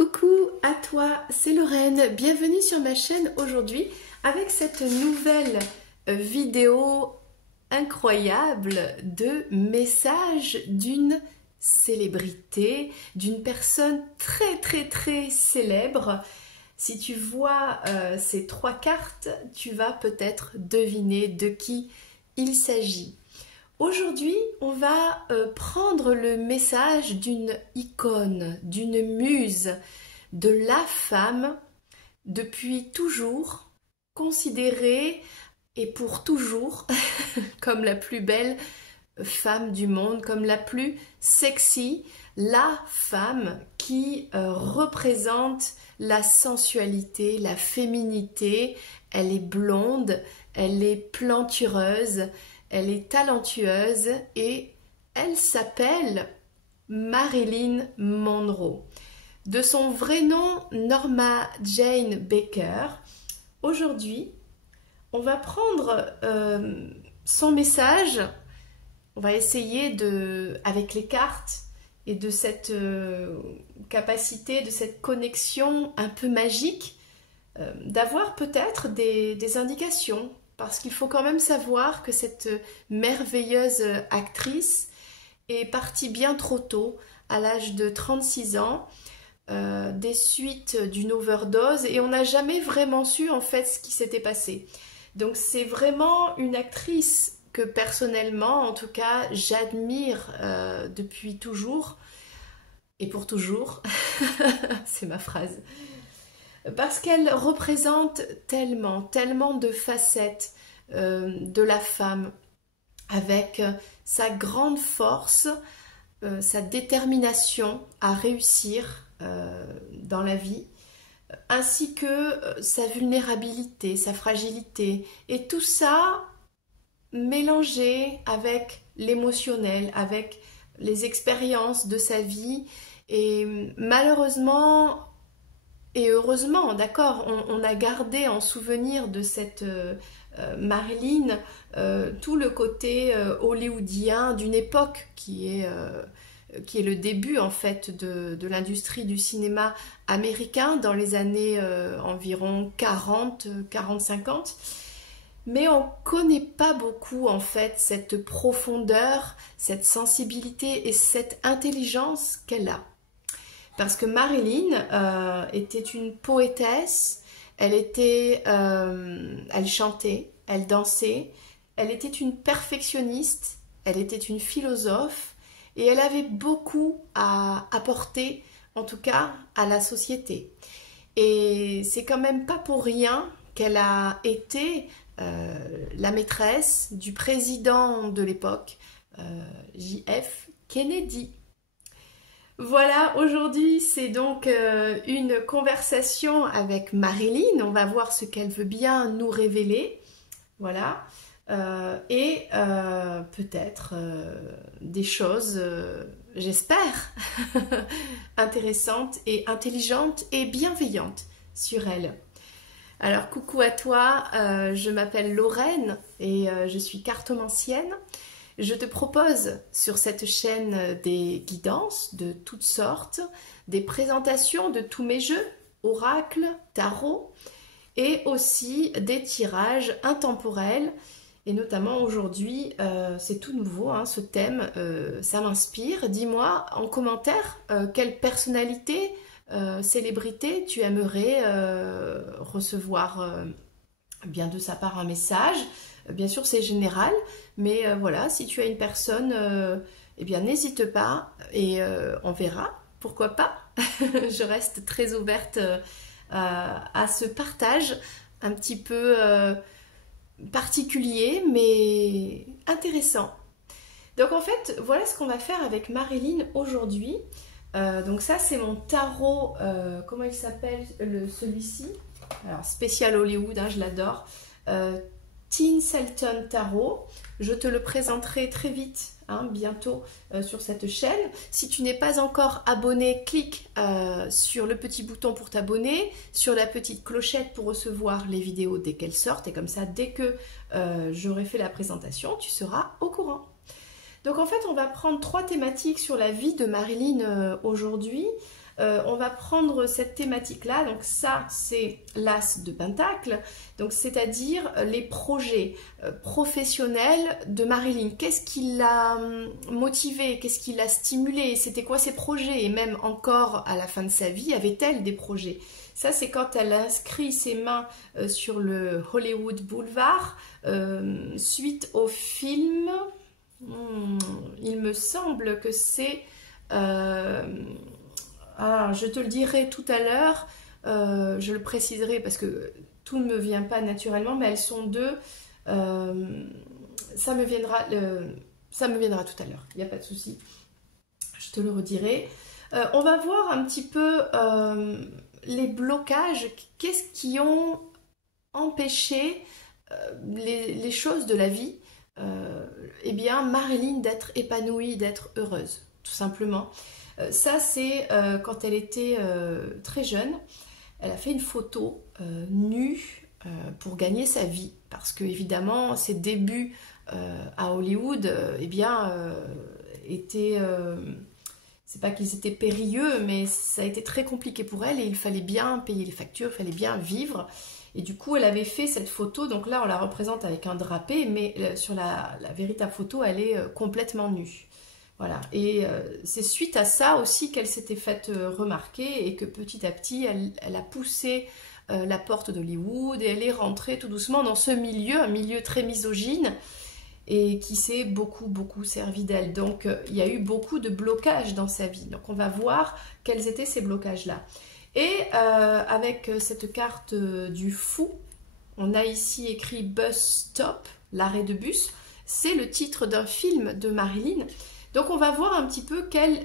Coucou à toi, c'est Lorraine, bienvenue sur ma chaîne aujourd'hui avec cette nouvelle vidéo incroyable de message d'une célébrité, d'une personne très célèbre. Si tu vois ces trois cartes, tu vas peut-être deviner de qui il s'agit. Aujourd'hui, on va prendre le message d'une icône, d'une muse, de la femme depuis toujours considérée et pour toujours comme la plus belle femme du monde, comme la plus sexy, la femme qui représente la sensualité, la féminité. Elle est blonde, elle est plantureuse, elle est talentueuse et elle s'appelle Marilyn Monroe. De son vrai nom, Norma Jane Baker. Aujourd'hui, on va prendre son message, on va essayer avec les cartes et de cette capacité, de cette connexion un peu magique, d'avoir peut-être des indications. Parce qu'il faut quand même savoir que cette merveilleuse actrice est partie bien trop tôt, à l'âge de 36 ans, des suites d'une overdose, et on n'a jamais vraiment su en fait ce qui s'était passé. Donc c'est vraiment une actrice que personnellement, en tout cas, j'admire depuis toujours, et pour toujours, c'est ma phrase. Parce qu'elle représente tellement de facettes de la femme, avec sa grande force, sa détermination à réussir dans la vie, ainsi que sa vulnérabilité, sa fragilité, et tout ça mélangé avec l'émotionnel, avec les expériences de sa vie, et malheureusement et heureusement, d'accord, on a gardé en souvenir de cette Marilyn tout le côté hollywoodien d'une époque qui est le début en fait de l'industrie du cinéma américain dans les années environ 40-50. Mais on ne connaît pas beaucoup en fait cette profondeur, cette sensibilité et cette intelligence qu'elle a. Parce que Marilyn était une poétesse, elle chantait, elle dansait, elle était une perfectionniste, elle était une philosophe et elle avait beaucoup à apporter, en tout cas à la société. Et c'est quand même pas pour rien qu'elle a été la maîtresse du président de l'époque, J.F. Kennedy. Voilà, aujourd'hui c'est donc une conversation avec Marilyn. On va voir ce qu'elle veut bien nous révéler. Voilà. Et peut-être des choses, j'espère, intéressantes et intelligentes et bienveillantes sur elle. Alors coucou à toi, je m'appelle Lorraine et je suis cartomancienne. Je te propose sur cette chaîne des guidances de toutes sortes, des présentations de tous mes jeux, oracles, tarot, et aussi des tirages intemporels. Et notamment aujourd'hui, c'est tout nouveau, hein, ce thème, ça m'inspire. Dis-moi en commentaire quelle personnalité, célébrité tu aimerais recevoir bien de sa part un message. Bien sûr, c'est général, mais voilà, si tu as une personne, eh bien, n'hésite pas et on verra, pourquoi pas. Je reste très ouverte à ce partage un petit peu particulier, mais intéressant. Donc en fait, voilà ce qu'on va faire avec Marilyn aujourd'hui. Donc ça, c'est mon tarot, comment il s'appelle celui-ci? Alors, spécial Hollywood, hein, je l'adore. Tinseltown Tarot. Je te le présenterai très vite, hein, bientôt sur cette chaîne. Si tu n'es pas encore abonné, clique sur le petit bouton pour t'abonner, sur la petite clochette pour recevoir les vidéos dès qu'elles sortent, et comme ça, dès que j'aurai fait la présentation, tu seras au courant. Donc en fait, on va prendre trois thématiques sur la vie de Marilyn aujourd'hui. on va prendre cette thématique-là. Donc ça, c'est l'as de Pentacle, donc c'est-à-dire les projets professionnels de Marilyn. Qu'est-ce qui l'a motivée? Qu'est-ce qui l'a stimulée? C'était quoi ses projets? Et même encore à la fin de sa vie, avait-elle des projets? Ça, c'est quand elle inscrit ses mains sur le Hollywood Boulevard suite au film. Il me semble que c'est... je te le dirai tout à l'heure, je le préciserai parce que tout ne me vient pas naturellement, mais elles sont deux. Ça me viendra tout à l'heure, il n'y a pas de souci. Je te le redirai. On va voir un petit peu les blocages, qu'est-ce qui ont empêché les choses de la vie, eh bien Marilyn d'être épanouie, d'être heureuse, tout simplement. Ça c'est quand elle était très jeune, elle a fait une photo nue pour gagner sa vie, parce que évidemment ses débuts à Hollywood eh bien étaient... c'est pas qu'ils étaient périlleux, mais ça a été très compliqué pour elle et il fallait bien payer les factures, il fallait bien vivre. Et du coup, elle avait fait cette photo, donc là, on la représente avec un drapé, mais sur la véritable photo, elle est complètement nue. Voilà, et c'est suite à ça aussi qu'elle s'était faite remarquer et que petit à petit, elle a poussé la porte d'Hollywood et elle est rentrée tout doucement dans ce milieu, un milieu très misogyne, et qui s'est beaucoup servi d'elle. Donc il y a eu beaucoup de blocages dans sa vie. Donc on va voir quels étaient ces blocages-là. Et avec cette carte du fou, on a ici écrit Bus Stop, l'arrêt de bus. C'est le titre d'un film de Marilyn. Donc on va voir un petit peu quels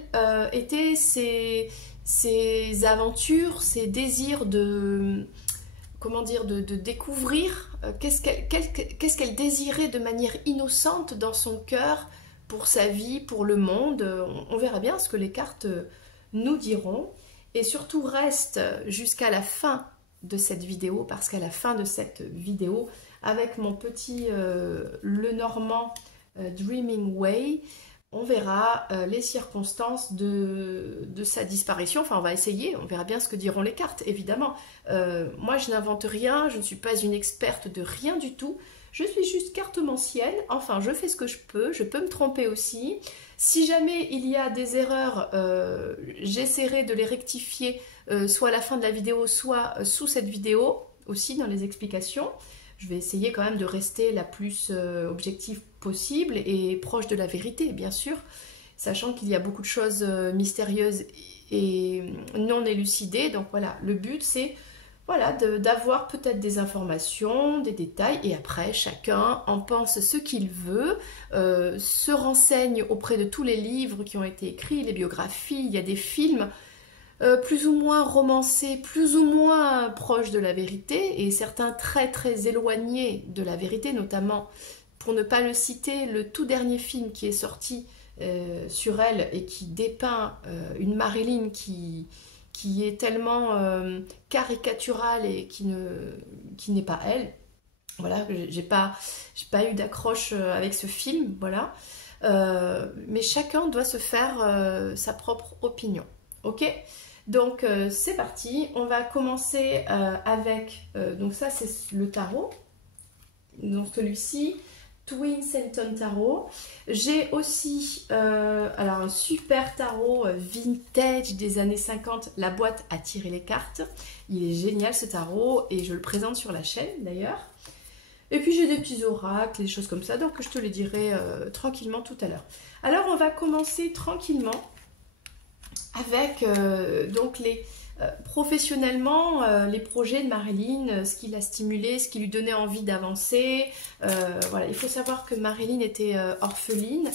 étaient ses aventures, ses désirs de... comment dire, de découvrir qu'est-ce qu'elle désirait de manière innocente dans son cœur pour sa vie, pour le monde. On verra bien ce que les cartes nous diront. Et surtout, reste jusqu'à la fin de cette vidéo, parce qu'à la fin de cette vidéo, avec mon petit Lenormand Dreaming Way, on verra les circonstances de sa disparition. Enfin, on va essayer, on verra bien ce que diront les cartes, évidemment. Moi, je n'invente rien, je ne suis pas une experte de rien du tout. Je suis juste cartomancienne, enfin, je fais ce que je peux me tromper aussi. Si jamais il y a des erreurs, j'essaierai de les rectifier, soit à la fin de la vidéo, soit sous cette vidéo, aussi dans les explications. Je vais essayer quand même de rester la plus objective possible et proche de la vérité, bien sûr, sachant qu'il y a beaucoup de choses mystérieuses et non élucidées. Donc voilà, le but c'est voilà, d'avoir peut-être des informations, des détails, et après chacun en pense ce qu'il veut, se renseigne auprès de tous les livres qui ont été écrits, les biographies, il y a des films plus ou moins romancés, plus ou moins proches de la vérité, et certains très éloignés de la vérité, notamment, pour ne pas le citer, le tout dernier film qui est sorti sur elle et qui dépeint une Marilyn qui est tellement caricaturale et qui n'est pas elle. Voilà, j'ai pas eu d'accroche avec ce film, voilà. Mais chacun doit se faire sa propre opinion. Ok, donc c'est parti. On va commencer avec, donc ça c'est le tarot, donc celui-ci, Twin Centon Tarot. J'ai aussi alors un super tarot vintage des années 50, la boîte à tirer les cartes. Il est génial ce tarot et je le présente sur la chaîne d'ailleurs. Et puis j'ai des petits oracles, des choses comme ça, donc je te les dirai tranquillement tout à l'heure. Alors on va commencer tranquillement avec donc professionnellement les projets de Marilyn, ce qui l'a stimulée, ce qui lui donnait envie d'avancer. Voilà, il faut savoir que Marilyn était orpheline,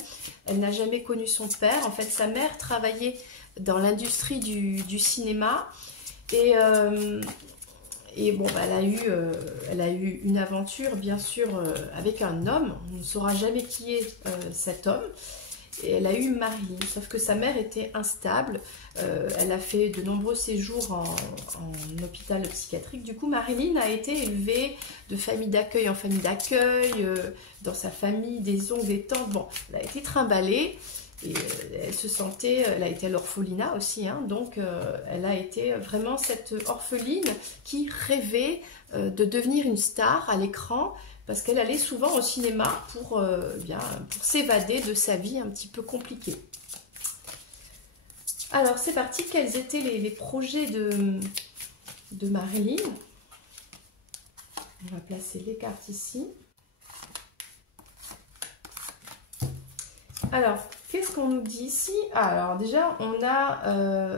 elle n'a jamais connu son père. En fait, sa mère travaillait dans l'industrie du cinéma et bon, bah, elle a eu une aventure bien sûr avec un homme. On ne saura jamais qui est cet homme. Et elle a eu Marilyn, sauf que sa mère était instable. Elle a fait de nombreux séjours en hôpital psychiatrique. Du coup, Marilyn a été élevée de famille d'accueil en famille d'accueil, dans sa famille, des oncles, des tantes. Bon, elle a été trimballée. Et elle se sentait, elle a été à l'orphelinat aussi, hein, donc elle a été vraiment cette orpheline qui rêvait de devenir une star à l'écran, parce qu'elle allait souvent au cinéma pour s'évader de sa vie un petit peu compliquée. Alors c'est parti, quels étaient les projets de Marilyn? On va placer les cartes ici. Alors, qu'est-ce qu'on nous dit ici? Alors déjà, on a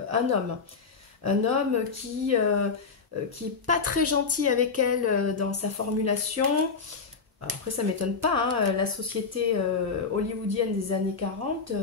un homme qui est pas très gentil avec elle dans sa formulation. Alors, après, ça m'étonne pas, hein, la société hollywoodienne des années 40, ils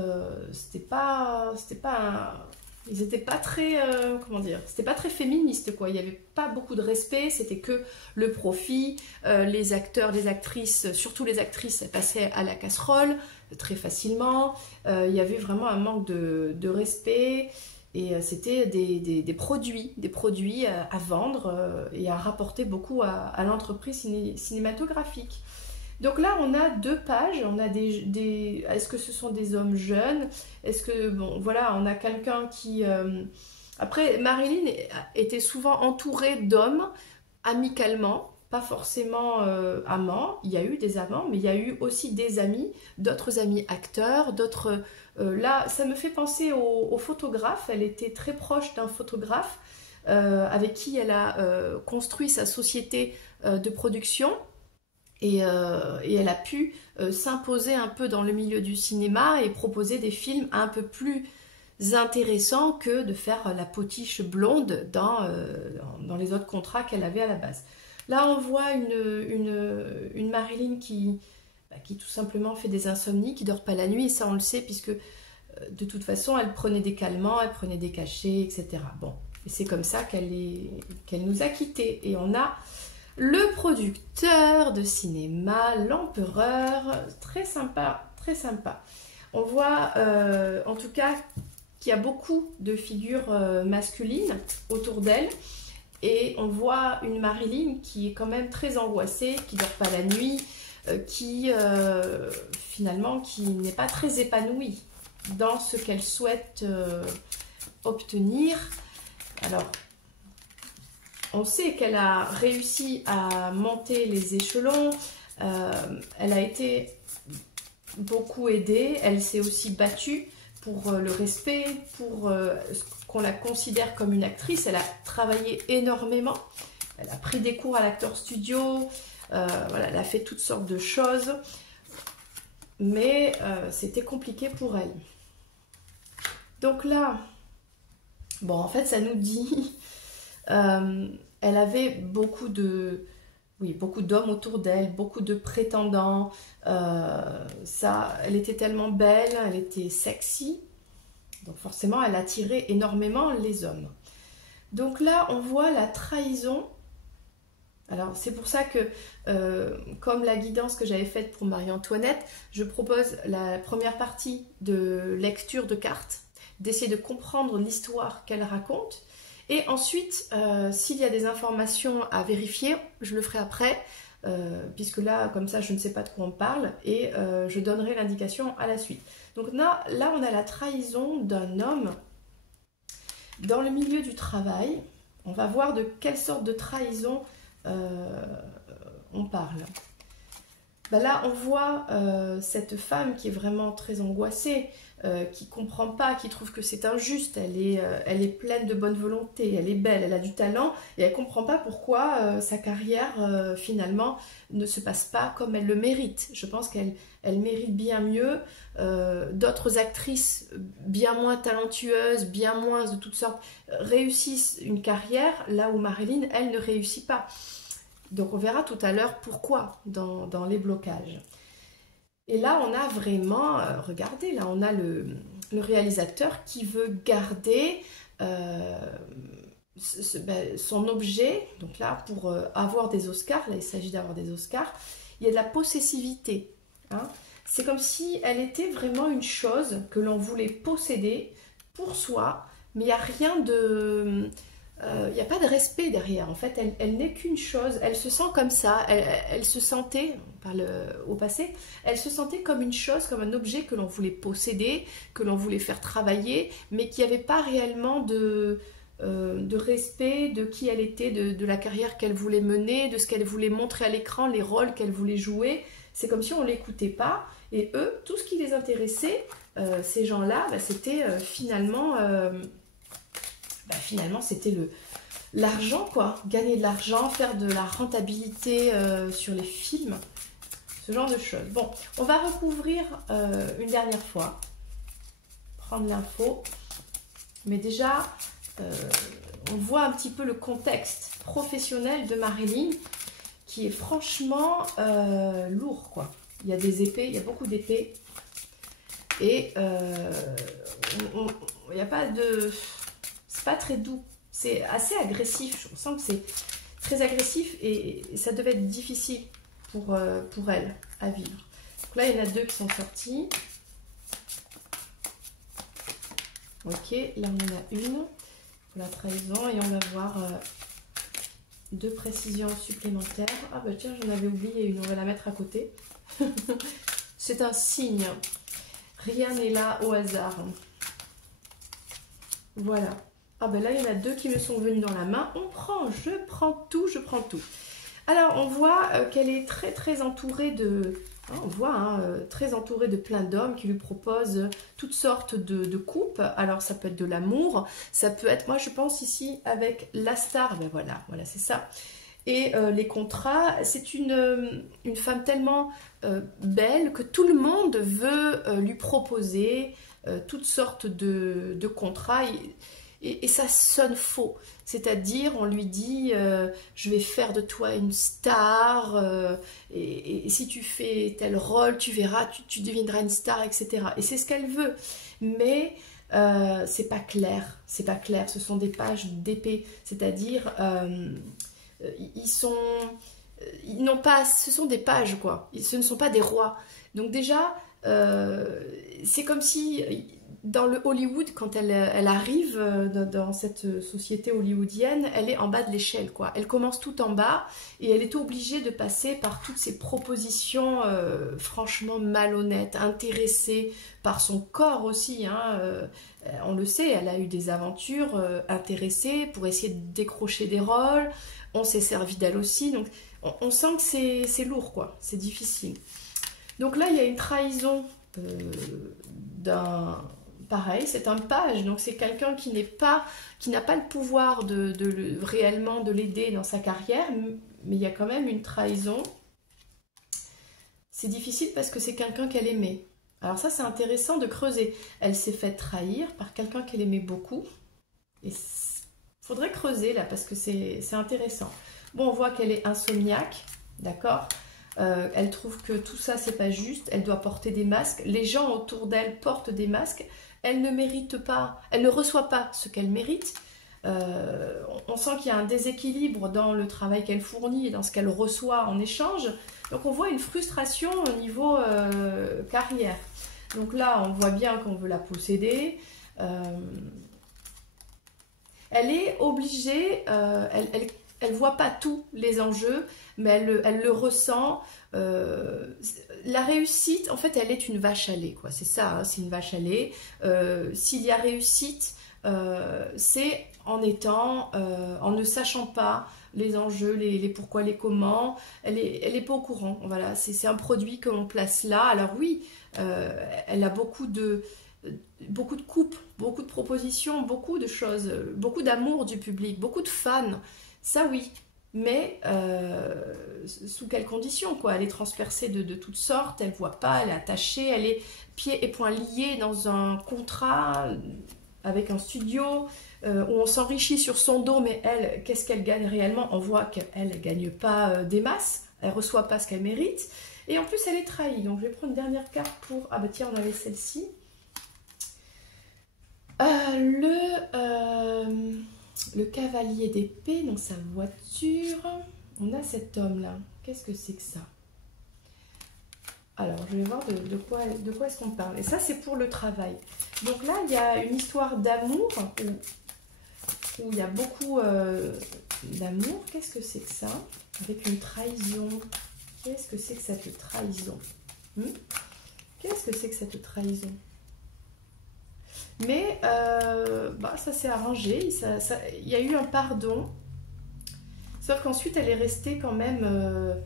n'étaient pas très, comment dire, c'était pas très féministe, quoi. Il n'y avait pas beaucoup de respect, c'était que le profit. Les acteurs, les actrices, surtout les actrices, elles passaient à la casserole très facilement. Il y avait vraiment un manque de respect. Et c'était des produits à vendre et à rapporter beaucoup à l'entreprise cinématographique. Donc là, on a 2 pages, on a est-ce que ce sont des hommes jeunes? Est-ce que, bon, voilà, on a quelqu'un qui... Après, Marilyn était souvent entourée d'hommes, amicalement, pas forcément amants. Il y a eu des amants, mais il y a eu aussi des amis, d'autres amis acteurs, d'autres... là, ça me fait penser au photographe. Elle était très proche d'un photographe avec qui elle a construit sa société de production. Et elle a pu s'imposer un peu dans le milieu du cinéma et proposer des films un peu plus intéressants que de faire la potiche blonde dans les autres contrats qu'elle avait à la base. Là, on voit une Marilyn qui tout simplement fait des insomnies, qui ne dort pas la nuit, et ça on le sait, puisque de toute façon, elle prenait des calmants, elle prenait des cachets, etc. Bon, et c'est comme ça qu'elle nous a quittés. Et on a le producteur de cinéma, l'empereur, très sympa, très sympa. On voit en tout cas qu'il y a beaucoup de figures masculines autour d'elle. Et on voit une Marilyn qui est quand même très angoissée, qui ne dort pas la nuit, finalement qui n'est pas très épanouie dans ce qu'elle souhaite obtenir. Alors, on sait qu'elle a réussi à monter les échelons, elle a été beaucoup aidée, elle s'est aussi battue pour le respect, pour qu'on la considère comme une actrice. Elle a travaillé énormément, elle a pris des cours à l'acteur studio, voilà, elle a fait toutes sortes de choses, mais c'était compliqué pour elle. Donc là, bon, en fait, ça nous dit... elle avait beaucoup d'hommes autour d'elle, beaucoup de prétendants. Elle était tellement belle, elle était sexy. Donc forcément, elle attirait énormément les hommes. Donc là, on voit la trahison. Alors c'est pour ça que, comme la guidance que j'avais faite pour Marie-Antoinette, je propose la première partie de lecture de cartes, d'essayer de comprendre l'histoire qu'elle raconte. Et ensuite, s'il y a des informations à vérifier, je le ferai après, puisque là, comme ça, je ne sais pas de quoi on parle, et je donnerai l'indication à la suite. Donc là, on a la trahison d'un homme dans le milieu du travail. On va voir de quelle sorte de trahison on parle. Ben là, on voit cette femme qui est vraiment très angoissée, qui ne comprend pas, qui trouve que c'est injuste. Elle est pleine de bonne volonté, elle est belle, elle a du talent, et elle ne comprend pas pourquoi sa carrière, finalement, ne se passe pas comme elle le mérite. Je pense qu'elle mérite bien mieux. D'autres actrices bien moins talentueuses, bien moins de toutes sortes, réussissent une carrière, là où Marilyn, elle ne réussit pas. Donc on verra tout à l'heure pourquoi dans les blocages. Et là on a vraiment, regardez, là on a le réalisateur qui veut garder son objet. Donc là pour avoir des Oscars, là il s'agit d'avoir des Oscars, il y a de la possessivité. Hein. C'est comme si elle était vraiment une chose que l'on voulait posséder pour soi, mais il n'y a rien de... il n'y a pas de respect derrière. En fait, elle n'est qu'une chose. Elle se sent comme ça. Elle se sentait, on parle au passé, elle se sentait comme une chose, comme un objet que l'on voulait posséder, que l'on voulait faire travailler, mais qui n'avait pas réellement de respect de qui elle était, de la carrière qu'elle voulait mener, de ce qu'elle voulait montrer à l'écran, les rôles qu'elle voulait jouer. C'est comme si on ne l'écoutait pas. Et eux, tout ce qui les intéressait, ces gens-là, bah, c'était finalement, c'était l'argent, quoi. Gagner de l'argent, faire de la rentabilité sur les films, ce genre de choses. Bon, on va recouvrir une dernière fois, prendre l'info. Mais déjà, on voit un petit peu le contexte professionnel de Marilyn, qui est franchement lourd, quoi. Il y a des épées, il y a beaucoup d'épées. Et il n'y a pas de... C'est pas très doux, c'est assez agressif. Je sens que c'est très agressif et ça devait être difficile pour elle à vivre. Donc là, il y en a deux qui sont sortis. Ok, là on en a une pour la trahison et on va voir deux précisions supplémentaires. Ah bah tiens, j'en avais oublié une, on va la mettre à côté. C'est un signe, rien n'est là au hasard. Voilà. Ah ben là, il y en a deux qui me sont venus dans la main. Je prends tout, je prends tout. Alors, on voit qu'elle est très très entourée de... on voit, très entourée de plein d'hommes qui lui proposent toutes sortes de coupes. Alors, ça peut être de l'amour, ça peut être... Moi, je pense ici avec la star. Ben voilà, c'est ça. Et les contrats, c'est une femme tellement belle que tout le monde veut lui proposer toutes sortes de contrats. Et ça sonne faux, c'est-à-dire on lui dit je vais faire de toi une star et si tu fais tel rôle tu verras, tu deviendras une star, etc. Et c'est ce qu'elle veut, mais c'est pas clair, ce sont des pages d'épée, c'est-à-dire ils n'ont pas, ce sont des pages quoi, ce ne sont pas des rois. Donc déjà c'est comme si dans le Hollywood, quand elle arrive dans cette société hollywoodienne, elle est en bas de l'échelle, quoi. Elle commence tout en bas et elle est obligée de passer par toutes ces propositions franchement malhonnêtes, intéressée par son corps aussi. On le sait, elle a eu des aventures intéressées pour essayer de décrocher des rôles. On s'est servi d'elle aussi. Donc on sent que c'est lourd, quoi. C'est difficile. Donc là, il y a une trahison pareil, c'est un page, donc c'est quelqu'un qui n'a pas le pouvoir réellement de l'aider dans sa carrière, mais il y a quand même une trahison. C'est difficile parce que c'est quelqu'un qu'elle aimait. Alors ça, c'est intéressant de creuser. Elle s'est fait trahir par quelqu'un qu'elle aimait beaucoup. Et faudrait creuser là, parce que c'est intéressant. Bon, on voit qu'elle est insomniaque, d'accord ? Elle trouve que tout ça, c'est pas juste. Elle doit porter des masques. Les gens autour d'elle portent des masques. Elle ne mérite pas, elle ne reçoit pas ce qu'elle mérite. On sent qu'il y a un déséquilibre dans le travail qu'elle fournit et dans ce qu'elle reçoit en échange. Donc on voit une frustration au niveau carrière. Donc là, on voit bien qu'on veut la posséder. Elle est obligée, elle voit pas tous les enjeux, mais elle le ressent. La réussite, en fait, elle est une vache à lait, quoi. C'est ça, hein, c'est une vache à lait. S'il y a réussite, c'est en ne sachant pas les enjeux, les pourquoi, les comment. Elle est pas au courant. Voilà, c'est un produit que l'on place là. Alors oui, elle a beaucoup de coupes, beaucoup de propositions, beaucoup de choses, beaucoup d'amour du public, beaucoup de fans. Ça oui. Mais sous quelles conditions, quoi? Elle est transpercée de toutes sortes, elle voit pas, elle est attachée, elle est pieds et poings liés dans un contrat avec un studio où on s'enrichit sur son dos, mais elle, qu'est-ce qu'elle gagne réellement? On voit qu'elle ne gagne pas des masses, elle reçoit pas ce qu'elle mérite, et en plus elle est trahie. Donc je vais prendre une dernière carte pour... Ah bah tiens, on avait celle-ci. Le cavalier d'épée dans sa voiture. On a cet homme-là. Qu'est-ce que c'est que ça? Alors, je vais voir de quoi est-ce qu'on parle. Et ça, c'est pour le travail. Donc là, il y a une histoire d'amour où où il y a beaucoup d'amour. Qu'est-ce que c'est que ça? Avec une trahison. Qu'est-ce que c'est que cette trahison? Qu'est-ce que c'est que cette trahison? Mais ça s'est arrangé. Il y a eu un pardon. Sauf qu'ensuite, elle est restée quand même...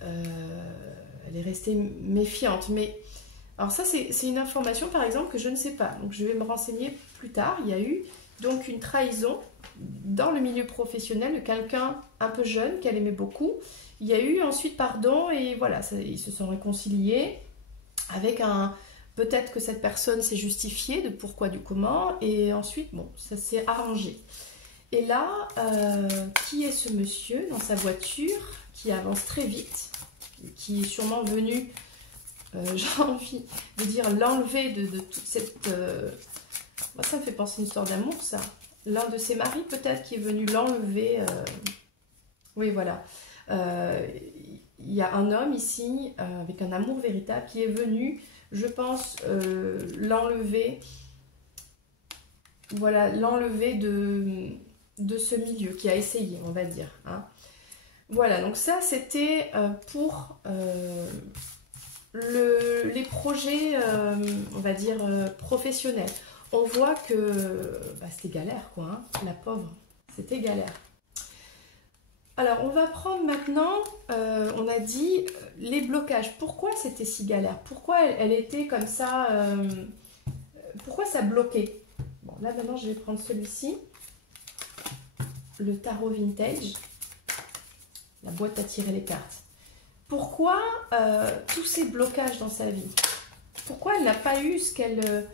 elle est restée méfiante. Mais alors ça, c'est une information, par exemple, que je ne sais pas. Donc, je vais me renseigner plus tard. Il y a eu donc une trahison dans le milieu professionnel de quelqu'un un peu jeune qu'elle aimait beaucoup. Il y a eu ensuite pardon et voilà, ils se sont réconciliés avec un... Peut-être que cette personne s'est justifiée de pourquoi, du comment. Et ensuite, bon, ça s'est arrangé. Et là, qui est ce monsieur dans sa voiture qui avance très vite, qui est sûrement venu, j'ai envie de dire, l'enlever de toute cette... Moi, ça me fait penser à une histoire d'amour, ça. L'un de ses maris, peut-être, qui est venu l'enlever. Oui, voilà. Il y a un homme ici, avec un amour véritable, qui est venu, je pense, l'enlever. Voilà, l'enlever de ce milieu, qui a essayé, on va dire. Hein. Voilà, donc ça, c'était pour les projets, on va dire, professionnels. On voit que c'était galère, quoi, hein, la pauvre, c'était galère. Alors, on va prendre maintenant, on a dit, les blocages. Pourquoi c'était si galère? Pourquoi elle était comme ça? Pourquoi ça bloquait? Bon, là, maintenant, je vais prendre celui-ci, le tarot vintage, la boîte à tirer les cartes. Pourquoi tous ces blocages dans sa vie? Pourquoi elle n'a pas eu ce qu'elle...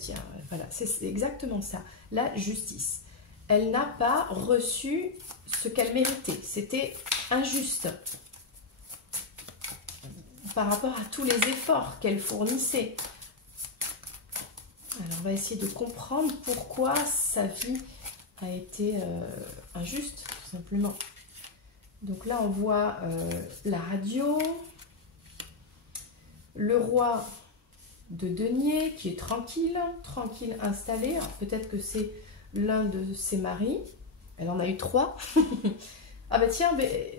tiens, voilà, c'est exactement ça, la justice. Elle n'a pas reçu ce qu'elle méritait. C'était injuste par rapport à tous les efforts qu'elle fournissait. Alors, on va essayer de comprendre pourquoi sa vie a été injuste, tout simplement. Donc là, on voit la radio, le roi de denier qui est tranquille installé. Alors peut-être que c'est l'un de ses maris. Elle en a eu 3. Ah bah tiens,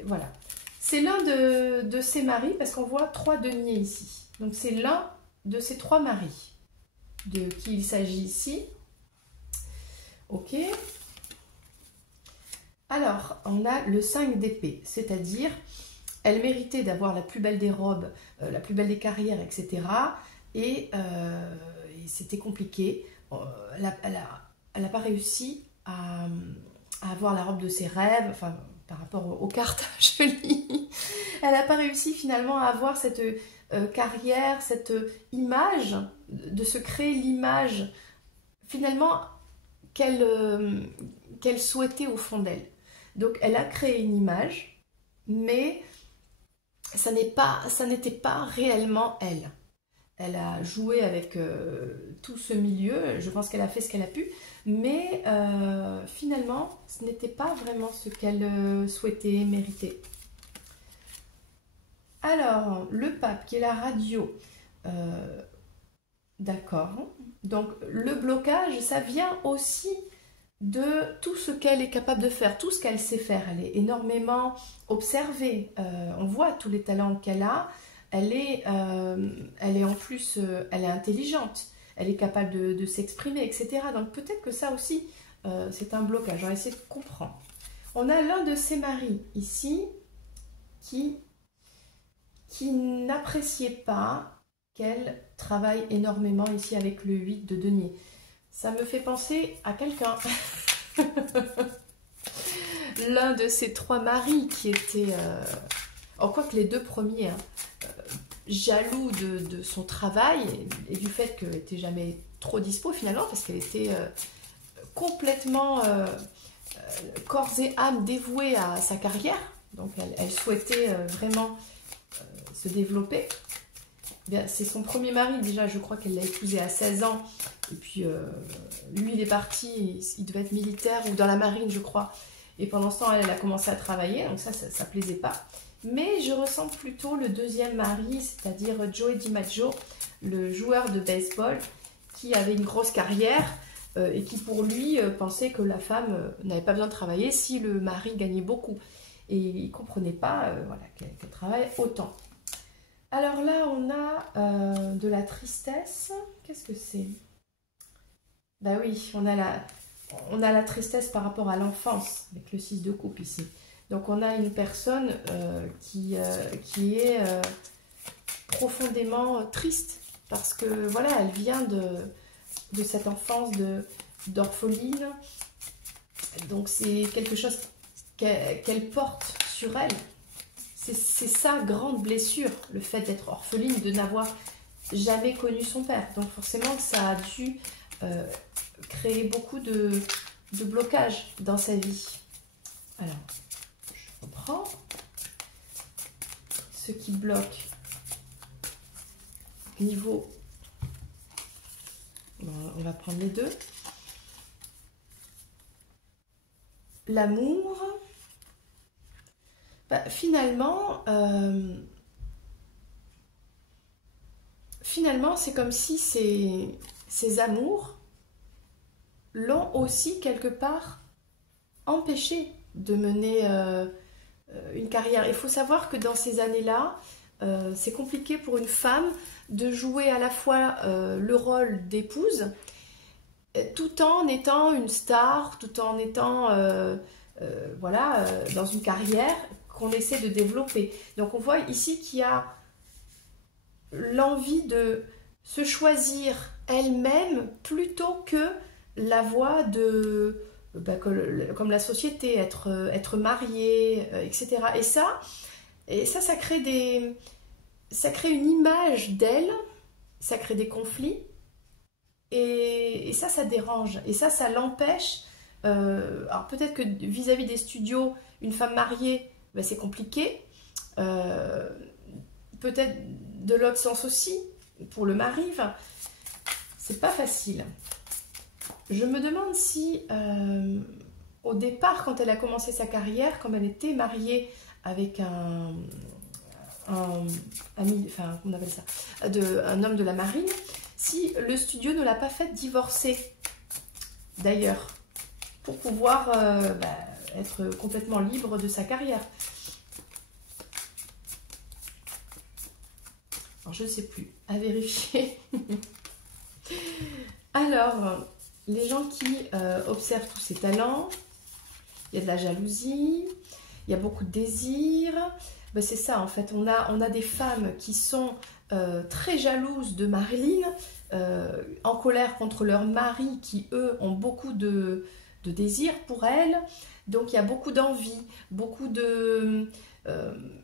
voilà. C'est l'un de ses maris parce qu'on voit 3 deniers ici. Donc c'est l'un de ses 3 maris de qui il s'agit ici. Ok. Alors, on a le 5 d'épée, c'est-à-dire elle méritait d'avoir la plus belle des robes, la plus belle des carrières, etc. Et c'était compliqué. Elle n'a pas réussi à avoir la robe de ses rêves, enfin, par rapport aux cartes, je lis. Elle n'a pas réussi finalement à avoir cette carrière, cette image, de se créer l'image finalement qu'elle souhaitait au fond d'elle. Donc elle a créé une image, mais ça n'était pas réellement elle. Elle a joué avec tout ce milieu, je pense qu'elle a fait ce qu'elle a pu, mais finalement, ce n'était pas vraiment ce qu'elle souhaitait, méritait. Alors, le pape, qui est la radio, d'accord. Donc, le blocage, ça vient aussi de tout ce qu'elle est capable de faire, tout ce qu'elle sait faire. Elle est énormément observée, on voit tous les talents qu'elle a. Elle est en plus, elle est intelligente, elle est capable de s'exprimer, etc. Donc peut-être que ça aussi, c'est un blocage. On va essayer de comprendre. On a l'un de ses maris ici qui n'appréciait pas qu'elle travaille énormément ici avec le 8 de denier. Ça me fait penser à quelqu'un. L'un de ses 3 maris qui était... quoi que les 2 premiers... Hein, jaloux de son travail et du fait qu'elle n'était jamais trop dispo finalement parce qu'elle était complètement corps et âme dévouée à sa carrière. Donc elle souhaitait vraiment se développer. C'est son premier mari déjà, je crois qu'elle l'a épousé à 16 ans. Et puis lui il est parti, il devait être militaire ou dans la marine je crois. Et pendant ce temps elle a commencé à travailler, donc ça plaisait pas. Mais je ressens plutôt le deuxième mari, c'est-à-dire Joey DiMaggio, le joueur de baseball, qui avait une grosse carrière, et qui pour lui pensait que la femme n'avait pas besoin de travailler si le mari gagnait beaucoup. Et il ne comprenait pas voilà, qu'elle travaille autant. Alors là, on a de la tristesse. Qu'est-ce que c'est? Ben oui, on a la tristesse par rapport à l'enfance, avec le 6 de coupe ici. Donc on a une personne qui est profondément triste, parce que voilà, elle vient de cette enfance d'orpheline. Donc c'est quelque chose qu'elle porte sur elle. C'est sa grande blessure, le fait d'être orpheline, de n'avoir jamais connu son père. Donc forcément ça a dû créer beaucoup de blocages dans sa vie. Alors, je reprends. Ce qui bloque niveau... Bon, on va prendre les deux. L'amour... Bah, finalement, c'est comme si ces amours l'ont aussi quelque part empêché de mener une carrière. Il faut savoir que dans ces années-là, c'est compliqué pour une femme de jouer à la fois le rôle d'épouse, tout en étant une star, tout en étant voilà, dans une carrière qu'on essaie de développer. Donc on voit ici qu'il y a l'envie de se choisir elle-même plutôt que la voie de, bah, comme la société, être mariée, etc. Et ça crée une image d'elle, ça crée des conflits, et ça dérange, et ça l'empêche. Alors peut-être que vis-à-vis des studios, une femme mariée, ben c'est compliqué. Peut-être de l'autre sens aussi, pour le mari, enfin, c'est pas facile. Je me demande si, au départ, quand elle a commencé sa carrière, comme elle était mariée avec un ami, enfin, comment on appelle ça, un homme de la marine, si le studio ne l'a pas fait divorcer, d'ailleurs, pour pouvoir être complètement libre de sa carrière. Alors, je ne sais plus, à vérifier. Alors, les gens qui observent tous ces talents, il y a de la jalousie, il y a beaucoup de désir. Ben, c'est ça, en fait, on a des femmes qui sont très jalouses de Marilyn, en colère contre leur mari qui, eux, ont beaucoup de désir pour elle. Donc, il y a beaucoup d'envie, beaucoup de...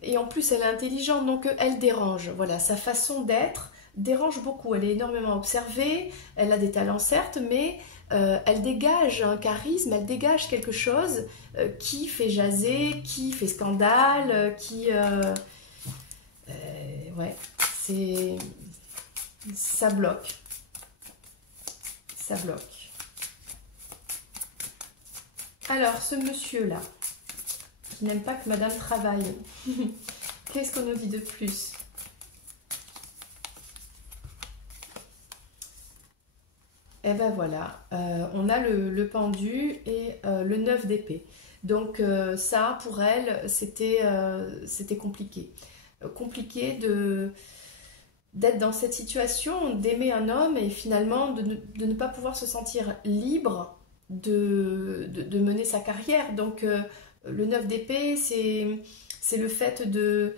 et en plus, elle est intelligente, donc elle dérange. Voilà, sa façon d'être dérange beaucoup. Elle est énormément observée, elle a des talents, certes, mais elle dégage un charisme, elle dégage quelque chose qui fait jaser, qui fait scandale, ouais, ça bloque. Ça bloque. Alors, ce monsieur-là, qui n'aime pas que madame travaille, qu'est-ce qu'on nous dit de plus? Et ben voilà, on a le pendu et le 9 d'épée. Donc ça, pour elle, c'était compliqué. Compliqué d'être dans cette situation, d'aimer un homme et finalement de ne pas pouvoir se sentir libre de mener sa carrière. Donc le 9 d'épée, c'est le fait de,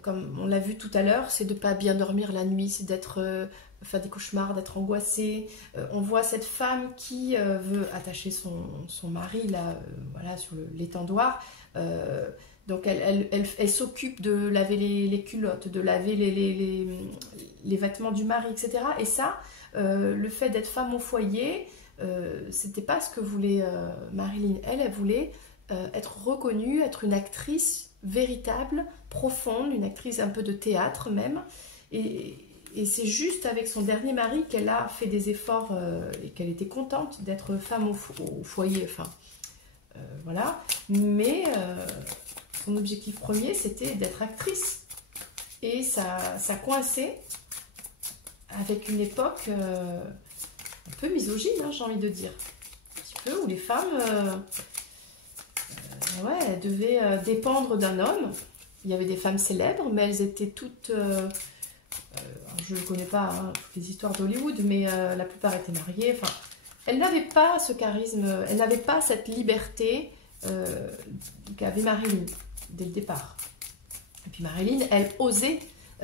comme on l'a vu tout à l'heure, c'est de ne pas bien dormir la nuit, c'est d'être... faire des cauchemars, d'être angoissée. On voit cette femme qui veut attacher son mari là, voilà, sur l'étendoir. Donc elle s'occupe de laver les culottes, de laver les vêtements du mari, etc. Et ça, le fait d'être femme au foyer, c'était pas ce que voulait Marilyn. Elle voulait être reconnue, être une actrice véritable, profonde, une actrice un peu de théâtre même. Et c'est juste avec son dernier mari qu'elle a fait des efforts et qu'elle était contente d'être femme au foyer. Enfin, voilà. Mais son objectif premier, c'était d'être actrice. Et ça coinçait avec une époque un peu misogyne, hein, j'ai envie de dire. Un petit peu, où les femmes ouais, elles devaient dépendre d'un homme. Il y avait des femmes célèbres, mais elles étaient toutes... je ne connais pas hein, toutes les histoires d'Hollywood, mais la plupart étaient mariées. Enfin, elles n'avaient pas ce charisme, elles n'avaient pas cette liberté qu'avait Marilyn dès le départ. Et puis Marilyn, elle osait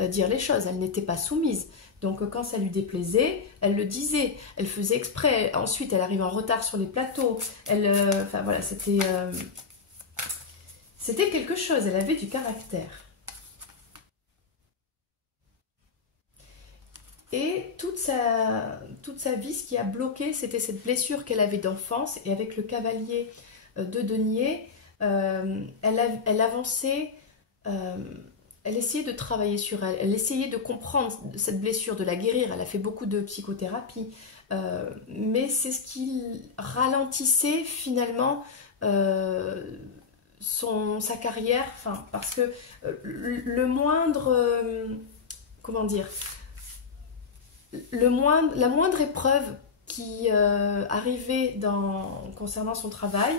dire les choses, elle n'était pas soumise. Donc quand ça lui déplaisait, elle le disait, elle faisait exprès. Ensuite, elle arrivait en retard sur les plateaux. Enfin voilà, c'était quelque chose, elle avait du caractère. Et toute sa vie, ce qui a bloqué, c'était cette blessure qu'elle avait d'enfance. Et avec le cavalier de denier, elle avançait, elle essayait de travailler sur elle. Elle essayait de comprendre cette blessure, de la guérir. Elle a fait beaucoup de psychothérapie. Mais c'est ce qui ralentissait finalement sa carrière. Enfin, parce que le moindre... comment dire, la moindre épreuve qui arrivait concernant son travail,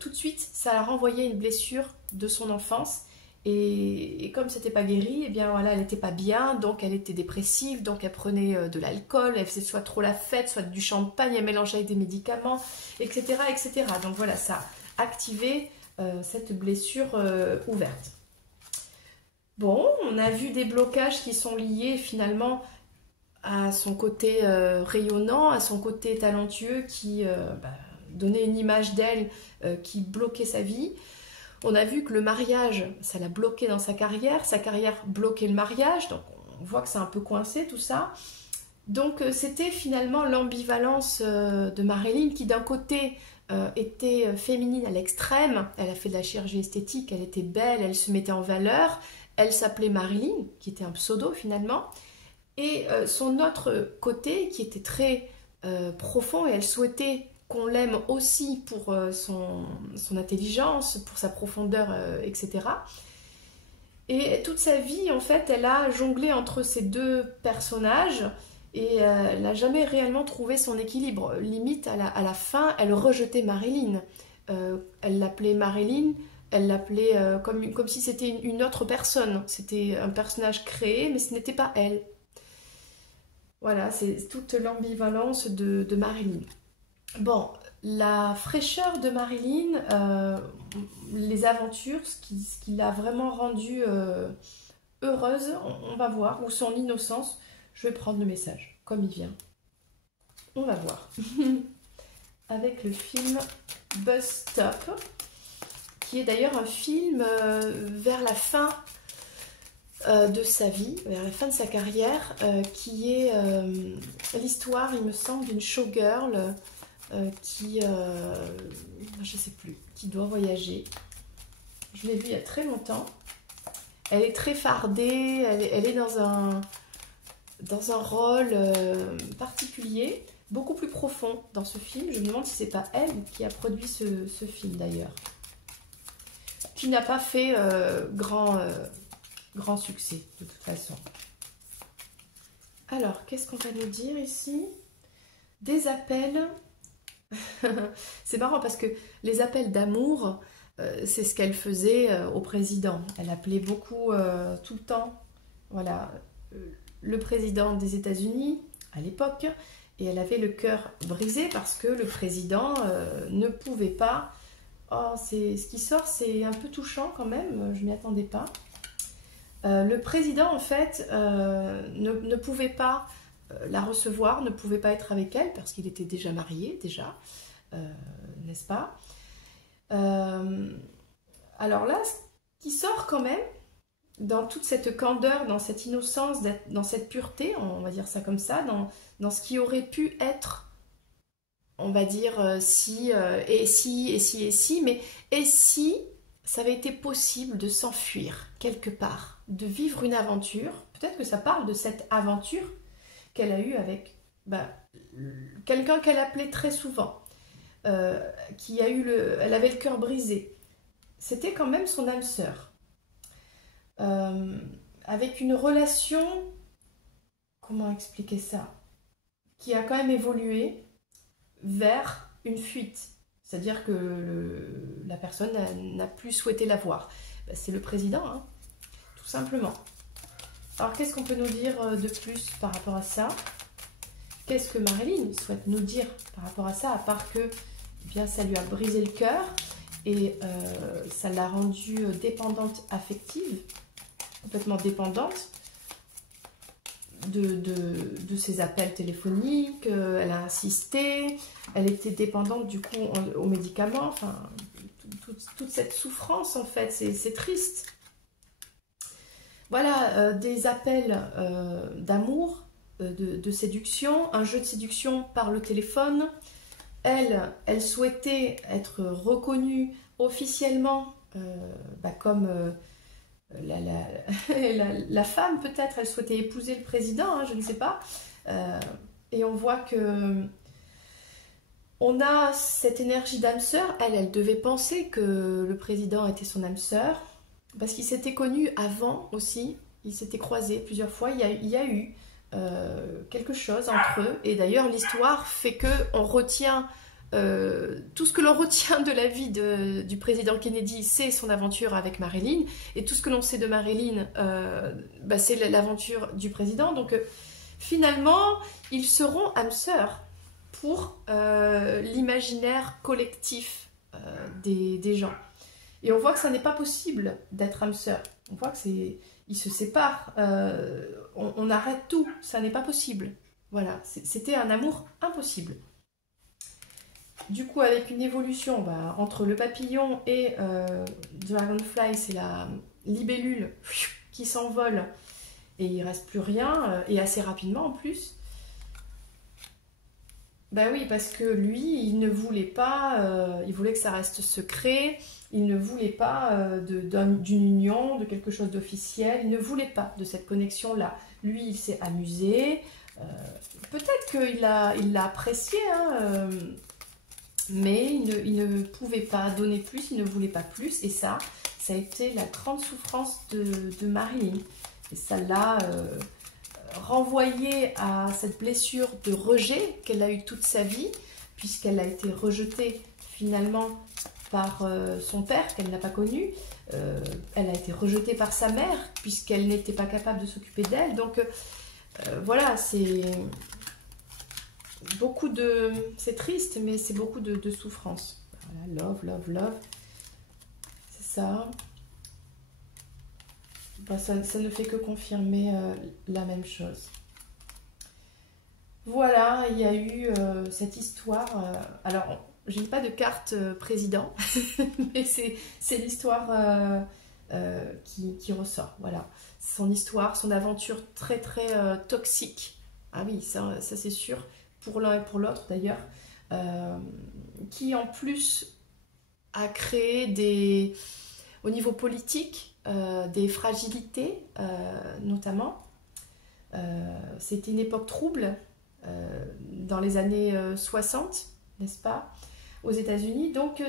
tout de suite, ça a renvoyé une blessure de son enfance. Et comme c'était pas guéri, eh bien voilà, elle n'était pas bien, donc elle était dépressive, donc elle prenait de l'alcool, elle faisait soit trop la fête, soit du champagne, elle mélangeait avec des médicaments, etc., etc. Donc voilà, ça a activé cette blessure ouverte. Bon, on a vu des blocages qui sont liés finalement à son côté rayonnant, à son côté talentueux qui donnait une image d'elle qui bloquait sa vie. On a vu que le mariage, ça l'a bloqué dans sa carrière bloquait le mariage, donc on voit que c'est un peu coincé tout ça. Donc c'était finalement l'ambivalence de Marilyn qui d'un côté était féminine à l'extrême, elle a fait de la chirurgie esthétique, elle était belle, elle se mettait en valeur, elle s'appelait Marilyn, qui était un pseudo finalement, et son autre côté qui était très profond, et elle souhaitait qu'on l'aime aussi pour son intelligence, pour sa profondeur, etc. Et toute sa vie, en fait, elle a jonglé entre ces deux personnages et elle n'a jamais réellement trouvé son équilibre. Limite, à la fin, elle rejetait Marilyn. Elle l'appelait Marilyn, elle l'appelait comme si c'était une autre personne. C'était un personnage créé, mais ce n'était pas elle. Voilà, c'est toute l'ambivalence de Marilyn. Bon, la fraîcheur de Marilyn, les aventures, ce qui l'a vraiment rendue heureuse, on va voir, ou son innocence. Je vais prendre le message, comme il vient. On va voir. Avec le film Bus Stop, qui est d'ailleurs un film vers la fin de sa vie, vers la fin de sa carrière, qui est l'histoire, il me semble, d'une showgirl qui, je sais plus, qui doit voyager. Je l'ai vue il y a très longtemps. Elle est très fardée, elle est dans un rôle particulier, beaucoup plus profond dans ce film. Je me demande si c'est pas elle qui a produit ce film d'ailleurs, qui n'a pas fait grand succès de toute façon. Alors, qu'est-ce qu'on va nous dire ici? Des appels. C'est marrant parce que les appels d'amour, c'est ce qu'elle faisait au président. Elle appelait beaucoup, tout le temps, voilà, le président des États-Unis à l'époque, et elle avait le cœur brisé parce que le président ne pouvait pas. Oh, ce qui sort, c'est un peu touchant quand même, je m'y attendais pas. Le président, en fait, ne pouvait pas la recevoir, ne pouvait pas être avec elle parce qu'il était déjà marié, n'est-ce pas? Alors là, ce qui sort quand même, dans toute cette candeur, dans cette innocence, dans cette pureté, on va dire ça comme ça, dans ce qui aurait pu être, on va dire, si, mais et si ça avait été possible de s'enfuir quelque part, de vivre une aventure, peut-être que ça parle de cette aventure qu'elle a eue avec quelqu'un qu'elle appelait très souvent, elle avait le cœur brisé. C'était quand même son âme sœur. Avec une relation, comment expliquer ça? qui a quand même évolué vers une fuite. C'est-à-dire que la personne n'a plus souhaité la voir. Ben, c'est le président, hein, tout simplement. Alors, qu'est-ce qu'on peut nous dire de plus par rapport à ça? Qu'est-ce que Marilyn souhaite nous dire par rapport à ça, à part que eh bien, ça lui a brisé le cœur et ça l'a rendue dépendante affective, complètement dépendante de ses appels téléphoniques, elle a insisté, elle était dépendante du coup aux médicaments, enfin, toute cette souffrance en fait, c'est triste. Voilà, des appels d'amour, de séduction, un jeu de séduction par le téléphone. Elle souhaitait être reconnue officiellement comme la femme peut-être, elle souhaitait épouser le président, hein, je ne sais pas. Et on voit que on a cette énergie d'âme sœur. Elle devait penser que le président était son âme sœur, parce qu'ils s'étaient connus avant aussi, ils s'étaient croisés plusieurs fois, il y a eu quelque chose entre eux, et d'ailleurs l'histoire fait que on retient tout ce que l'on retient de la vie du président Kennedy, c'est son aventure avec Marilyn, et tout ce que l'on sait de Marilyn, c'est l'aventure du président. Donc finalement, ils seront âmes sœurs pour l'imaginaire collectif des gens. Et on voit que ça n'est pas possible d'être âme sœur. On voit que ils se séparent, on arrête tout, ça n'est pas possible. Voilà, c'était un amour impossible. Du coup, avec une évolution entre le papillon et Dragonfly, c'est la libellule qui s'envole et il ne reste plus rien, et assez rapidement en plus. Ben oui, parce que lui, il ne voulait pas, il voulait que ça reste secret, il ne voulait pas d'une union, de quelque chose d'officiel, il ne voulait pas de cette connexion-là. Lui, il s'est amusé, peut-être qu'il l'a apprécié, hein, mais il ne pouvait pas donner plus, il ne voulait pas plus, et ça a été la grande souffrance de Marilyn. Et ça l'a renvoyée à cette blessure de rejet qu'elle a eue toute sa vie, puisqu'elle a été rejetée finalement par son père, qu'elle n'a pas connu. Elle a été rejetée par sa mère, puisqu'elle n'était pas capable de s'occuper d'elle. Donc voilà, c'est... c'est triste, mais c'est beaucoup de souffrance. Voilà, love, love, love. C'est ça. Ça ne fait que confirmer la même chose. Voilà, il y a eu cette histoire. Alors, je n'ai pas de carte président, mais c'est l'histoire qui ressort. Voilà, son histoire, son aventure très très toxique. Ah oui, ça c'est sûr. Pour l'un et pour l'autre d'ailleurs, qui en plus a créé au niveau politique des fragilités, notamment. C'était une époque trouble dans les années 60, n'est-ce pas, aux États-Unis. Donc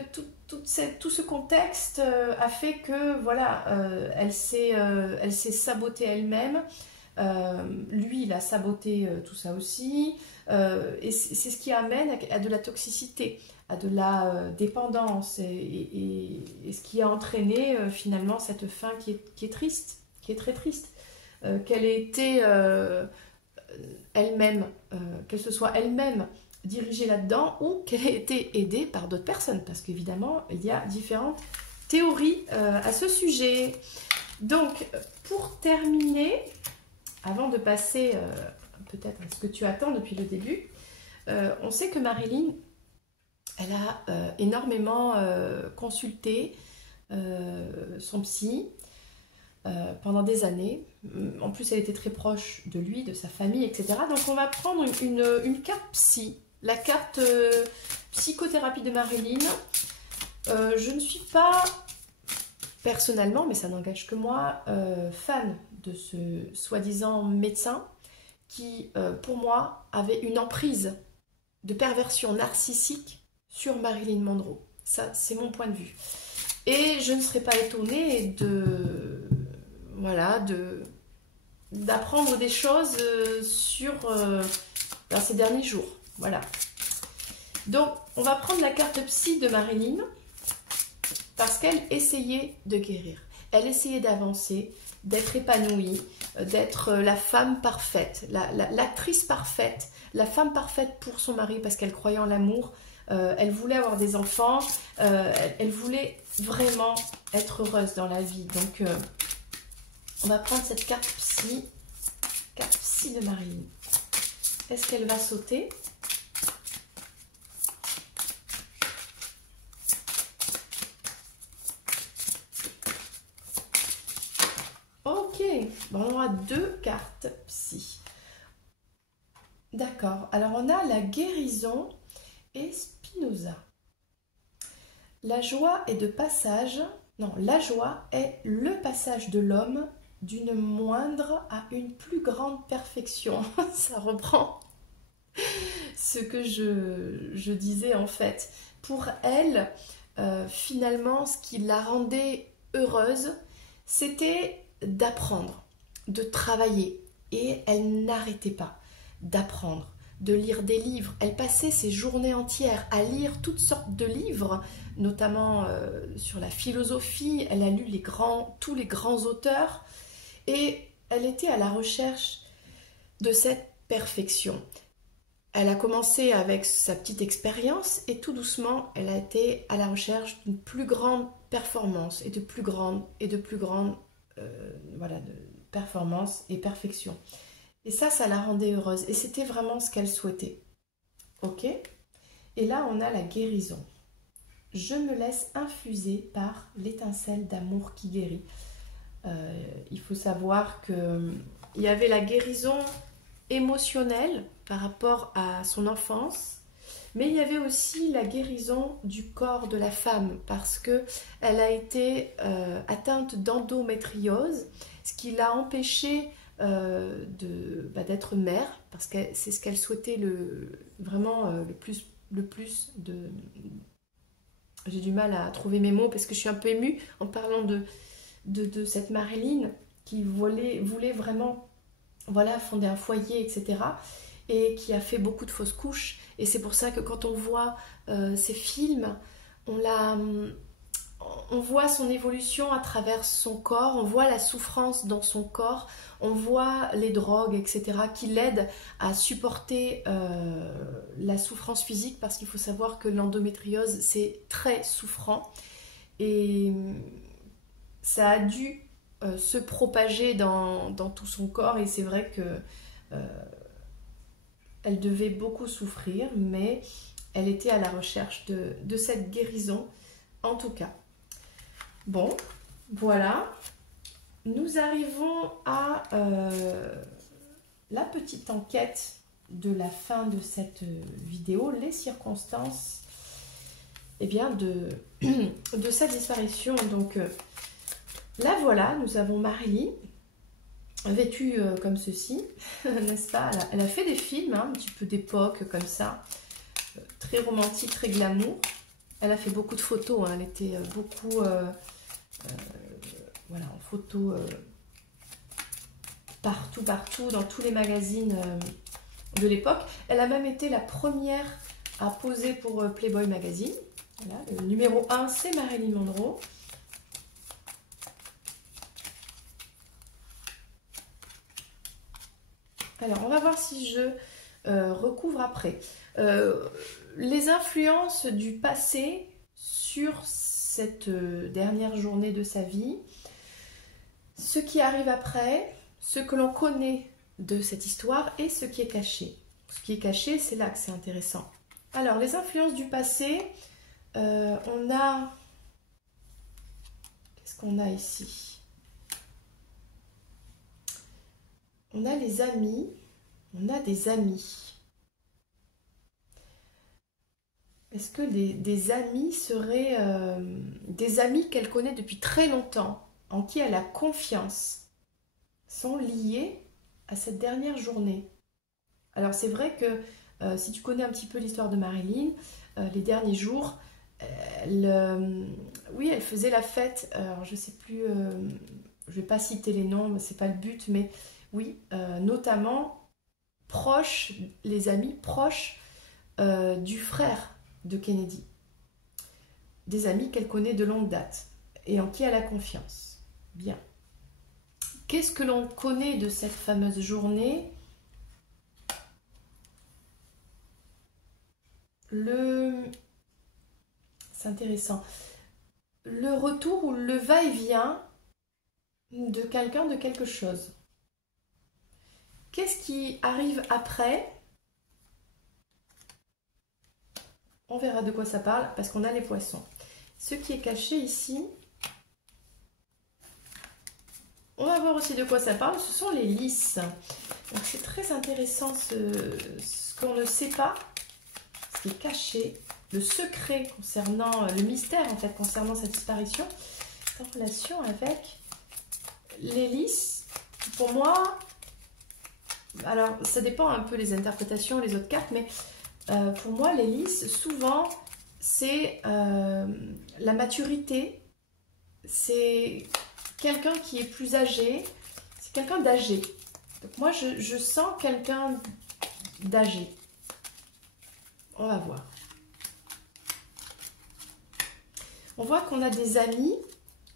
tout ce contexte a fait que voilà, elle s'est sabotée elle-même. Lui, il a saboté tout ça aussi, et c'est ce qui amène à de la toxicité, à de la dépendance, et ce qui a entraîné finalement cette fin qui est triste, qui est très triste, qu'elle ait été elle-même, qu'elle se soit elle-même dirigée là-dedans, ou qu'elle ait été aidée par d'autres personnes, parce qu'évidemment, il y a différentes théories à ce sujet. Donc, pour terminer, avant de passer peut-être à ce que tu attends depuis le début, on sait que Marilyn, elle a énormément consulté son psy pendant des années. En plus, elle était très proche de lui, de sa famille, etc. Donc, on va prendre une carte psy, la carte psychothérapie de Marilyn. Je ne suis pas personnellement, mais ça n'engage que moi, fan de ce soi-disant médecin qui, pour moi, avait une emprise de perversion narcissique sur Marilyn Monroe. Ça, c'est mon point de vue. Et je ne serais pas étonnée d'apprendre des choses sur dans ces derniers jours. Voilà. Donc, on va prendre la carte psy de Marilyn parce qu'elle essayait de guérir. Elle essayait d'avancer, d'être épanouie, d'être la femme parfaite, l'actrice parfaite, la femme parfaite pour son mari parce qu'elle croyait en l'amour. Elle voulait avoir des enfants, elle voulait vraiment être heureuse dans la vie. Donc, on va prendre cette carte psy de Marilyn. Est-ce qu'elle va sauter? Ok, bon, on aura 2 cartes psy. D'accord, alors on a la guérison et Spinoza. La joie est de passage, non, la joie est le passage de l'homme d'une moindre à une plus grande perfection. Ça reprend ce que je disais en fait. Pour elle, finalement, ce qui la rendait heureuse, c'était d'apprendre, de travailler. Et elle n'arrêtait pas d'apprendre, de lire des livres. Elle passait ses journées entières à lire toutes sortes de livres, notamment sur la philosophie. Elle a lu tous les grands auteurs et elle était à la recherche de cette perfection. Elle a commencé avec sa petite expérience et tout doucement, elle a été à la recherche d'une plus grande performance et de plus grande voilà, de performance et perfection. Et ça la rendait heureuse. Et c'était vraiment ce qu'elle souhaitait. Ok? Et là, on a la guérison. Je me laisse infuser par l'étincelle d'amour qui guérit. Il faut savoir qu'il y avait la guérison émotionnelle par rapport à son enfance, mais il y avait aussi la guérison du corps de la femme parce qu'elle a été atteinte d'endométriose, ce qui l'a empêchée d'être mère, parce que c'est ce qu'elle souhaitait vraiment le plus de... J'ai du mal à trouver mes mots parce que je suis un peu émue en parlant de cette Marilyn qui voulait vraiment fonder un foyer, etc. et qui a fait beaucoup de fausses couches. Et c'est pour ça que quand on voit ces films, on voit son évolution à travers son corps, on voit la souffrance dans son corps, on voit les drogues, etc. qui l'aident à supporter la souffrance physique parce qu'il faut savoir que l'endométriose, c'est très souffrant. Et ça a dû se propager dans tout son corps et c'est vrai que elle devait beaucoup souffrir, mais elle était à la recherche de cette guérison en tout cas. Bon, voilà, nous arrivons à la petite enquête de la fin de cette vidéo, les circonstances de sa disparition. Donc là voilà, nous avons Marilyn vêtue comme ceci, n'est-ce pas? Elle a fait des films un petit peu d'époque comme ça, très romantique, très glamour. Elle a fait beaucoup de photos, elle était beaucoup en photo partout, dans tous les magazines de l'époque. Elle a même été la première à poser pour Playboy Magazine. Voilà, le numéro 1, c'est Marilyn Monroe. Alors, on va voir si je recouvre après. Les influences du passé sur cette dernière journée de sa vie, ce qui arrive après, ce que l'on connaît de cette histoire et ce qui est caché. Ce qui est caché, c'est là que c'est intéressant. Alors, les influences du passé, on a... Qu'est-ce qu'on a ici? On a les amis, on a des amis. Est-ce que des amis seraient des amis qu'elle connaît depuis très longtemps, en qui elle a confiance, sont liés à cette dernière journée? Alors c'est vrai que si tu connais un petit peu l'histoire de Marilyn, les derniers jours, oui, elle faisait la fête. Alors je sais plus, je vais pas citer les noms, c'est pas le but, mais oui, notamment proches, les amis proches du frère de Kennedy. Des amis qu'elle connaît de longue date et en qui elle a confiance. Bien. Qu'est-ce que l'on connaît de cette fameuse journée? C'est intéressant. Le retour ou le va-et-vient de quelqu'un, de quelque chose. Qu'est-ce qui arrive après? On verra de quoi ça parle parce qu'on a les poissons. Ce qui est caché ici, on va voir aussi de quoi ça parle, ce sont les lys. Donc c'est très intéressant ce qu'on ne sait pas, ce qui est caché, le secret concernant, le mystère en fait concernant cette disparition, en relation avec les lys. Pour moi, alors ça dépend un peu les interprétations, les autres cartes, mais pour moi les lys, souvent c'est la maturité, c'est quelqu'un qui est plus âgé, c'est quelqu'un d'âgé. Donc moi je sens quelqu'un d'âgé. On va voir. On voit qu'on a des amis.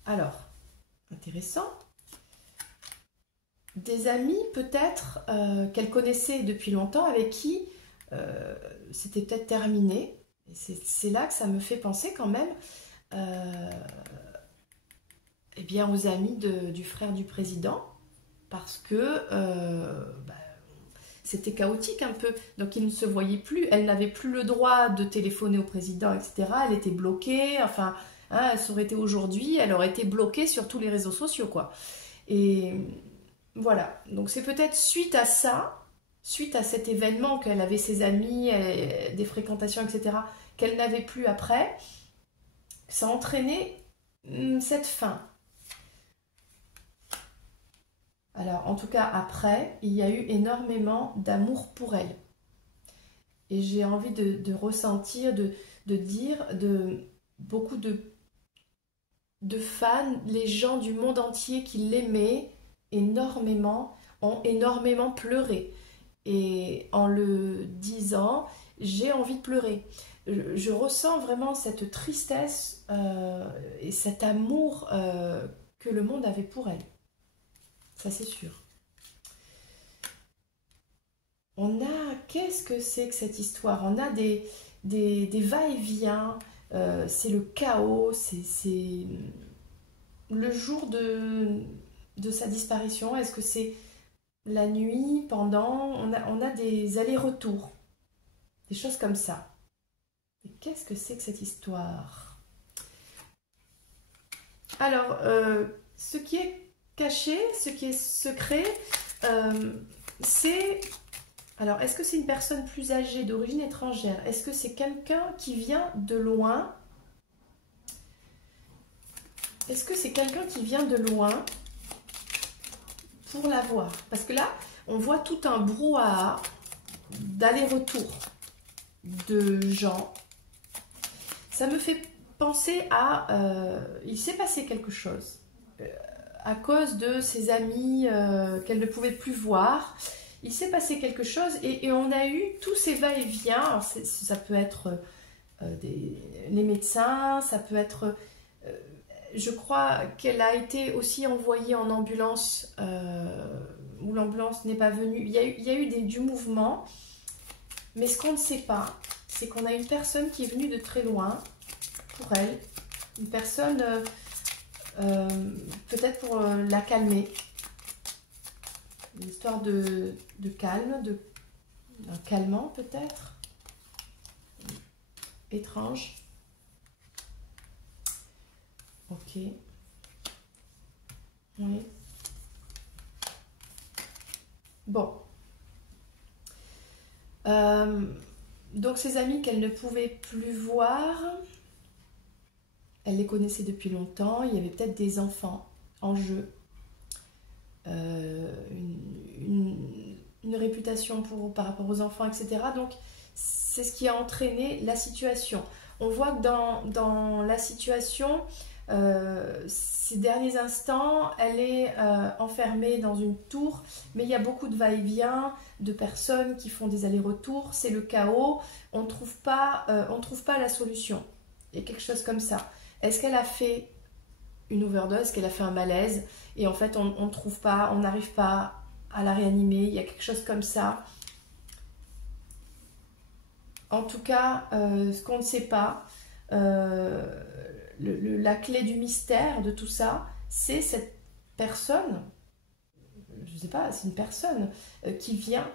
Alors, intéressant. Des amis peut-être qu'elle connaissait depuis longtemps, avec qui c'était peut-être terminé. C'est là que ça me fait penser quand même eh bien, aux amis du frère du président, parce que c'était chaotique un peu, donc ils ne se voyaient plus, elle n'avait plus le droit de téléphoner au président, etc. Elle était bloquée, enfin, hein, ça aurait été aujourd'hui, elle aurait été bloquée sur tous les réseaux sociaux, quoi. Et voilà, donc c'est peut-être suite à ça, suite à cet événement qu'elle avait ses amis, des fréquentations, etc., qu'elle n'avait plus après, ça a entraîné cette fin. Alors, en tout cas, après, il y a eu énormément d'amour pour elle. Et j'ai envie de ressentir, de dire, beaucoup de fans, les gens du monde entier qui l'aimaient énormément, ont énormément pleuré. Et en le disant, j'ai envie de pleurer. Je ressens vraiment cette tristesse et cet amour que le monde avait pour elle. Ça, c'est sûr. On a... Qu'est-ce que c'est que cette histoire? On a des va-et-vient. C'est le chaos. C'est le jour de sa disparition. Est-ce que c'est la nuit, pendant? On a des allers-retours. Des choses comme ça. Et qu'est-ce que c'est que cette histoire? Alors, ce qui est caché, ce qui est secret, c'est... Alors, est-ce que c'est une personne plus âgée, d'origine étrangère? Est-ce que c'est quelqu'un qui vient de loin? Est-ce que c'est quelqu'un qui vient de loin pour la voir? Parce que là, on voit tout un brouhaha d'aller-retour de gens. Ça me fait penser à... il s'est passé quelque chose. À cause de ses amis qu'elle ne pouvait plus voir, il s'est passé quelque chose et on a eu tous ces va-et-vient. Alors ça peut être les médecins, ça peut être... je crois qu'elle a été aussi envoyée en ambulance, où l'ambulance n'est pas venue. Il y a eu du mouvement, mais ce qu'on ne sait pas, c'est qu'on a une personne qui est venue de très loin pour elle, une personne... peut-être pour la calmer, une histoire de calme, d'un calmant peut-être, étrange. Ok. Oui. Bon. Donc ses amis qu'elle ne pouvait plus voir, elle les connaissait depuis longtemps, il y avait peut-être des enfants en jeu, une réputation par rapport aux enfants, etc. Donc c'est ce qui a entraîné la situation. On voit que dans la situation, Ces derniers instants, elle est enfermée dans une tour, mais il y a beaucoup de va-et-vient, de personnes qui font des allers-retours, c'est le chaos, on trouve pas la solution. Il y a quelque chose comme ça. Est-ce qu'elle a fait une overdose, est-ce qu'elle a fait un malaise, et en fait on trouve pas, on n'arrive pas à la réanimer, il y a quelque chose comme ça. En tout cas, ce qu'on ne sait pas, la clé du mystère de tout ça, c'est cette personne, je ne sais pas, c'est une personne qui vient,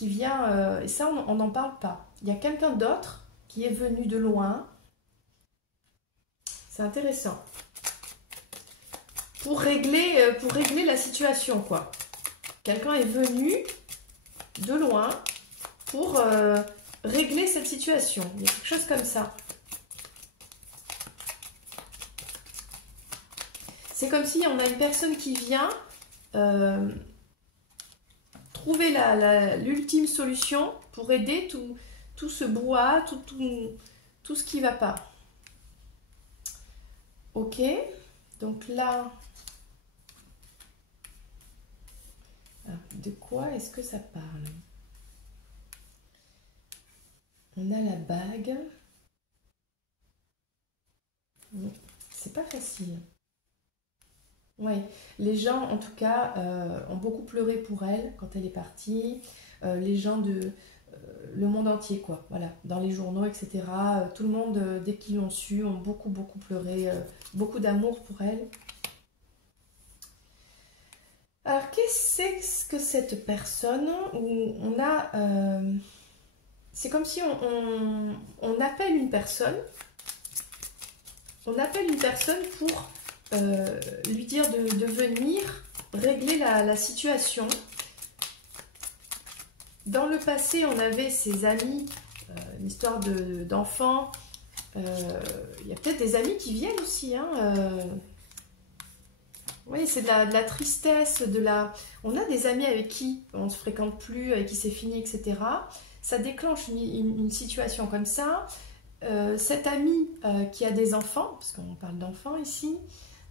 et ça on n'en parle pas. Il y a quelqu'un d'autre qui est venu de loin, c'est intéressant, pour régler la situation, quoi. Quelqu'un est venu de loin pour régler cette situation. Il y a quelque chose comme ça. C'est comme si on a une personne qui vient trouver l'ultime solution pour aider tout ce brouhaha, tout ce qui ne va pas. Ok, donc là, de quoi est-ce que ça parle? On a la bague. C'est pas facile. Ouais, les gens en tout cas ont beaucoup pleuré pour elle quand elle est partie. Les gens de le monde entier, quoi. Voilà, dans les journaux, etc. Tout le monde, dès qu'ils l'ont su, ont beaucoup pleuré. Beaucoup d'amour pour elle. Alors, qu'est-ce que cette personne où on a... c'est comme si on appelle une personne. On appelle une personne pour lui dire de venir régler la situation. Dans le passé, on avait ses amis, une histoire d'enfants. Il y a peut-être des amis qui viennent aussi, hein, oui, c'est de la tristesse, on a des amis avec qui on ne se fréquente plus, avec qui c'est fini, etc. Ça déclenche une situation comme ça. Cet ami qui a des enfants, parce qu'on parle d'enfants ici,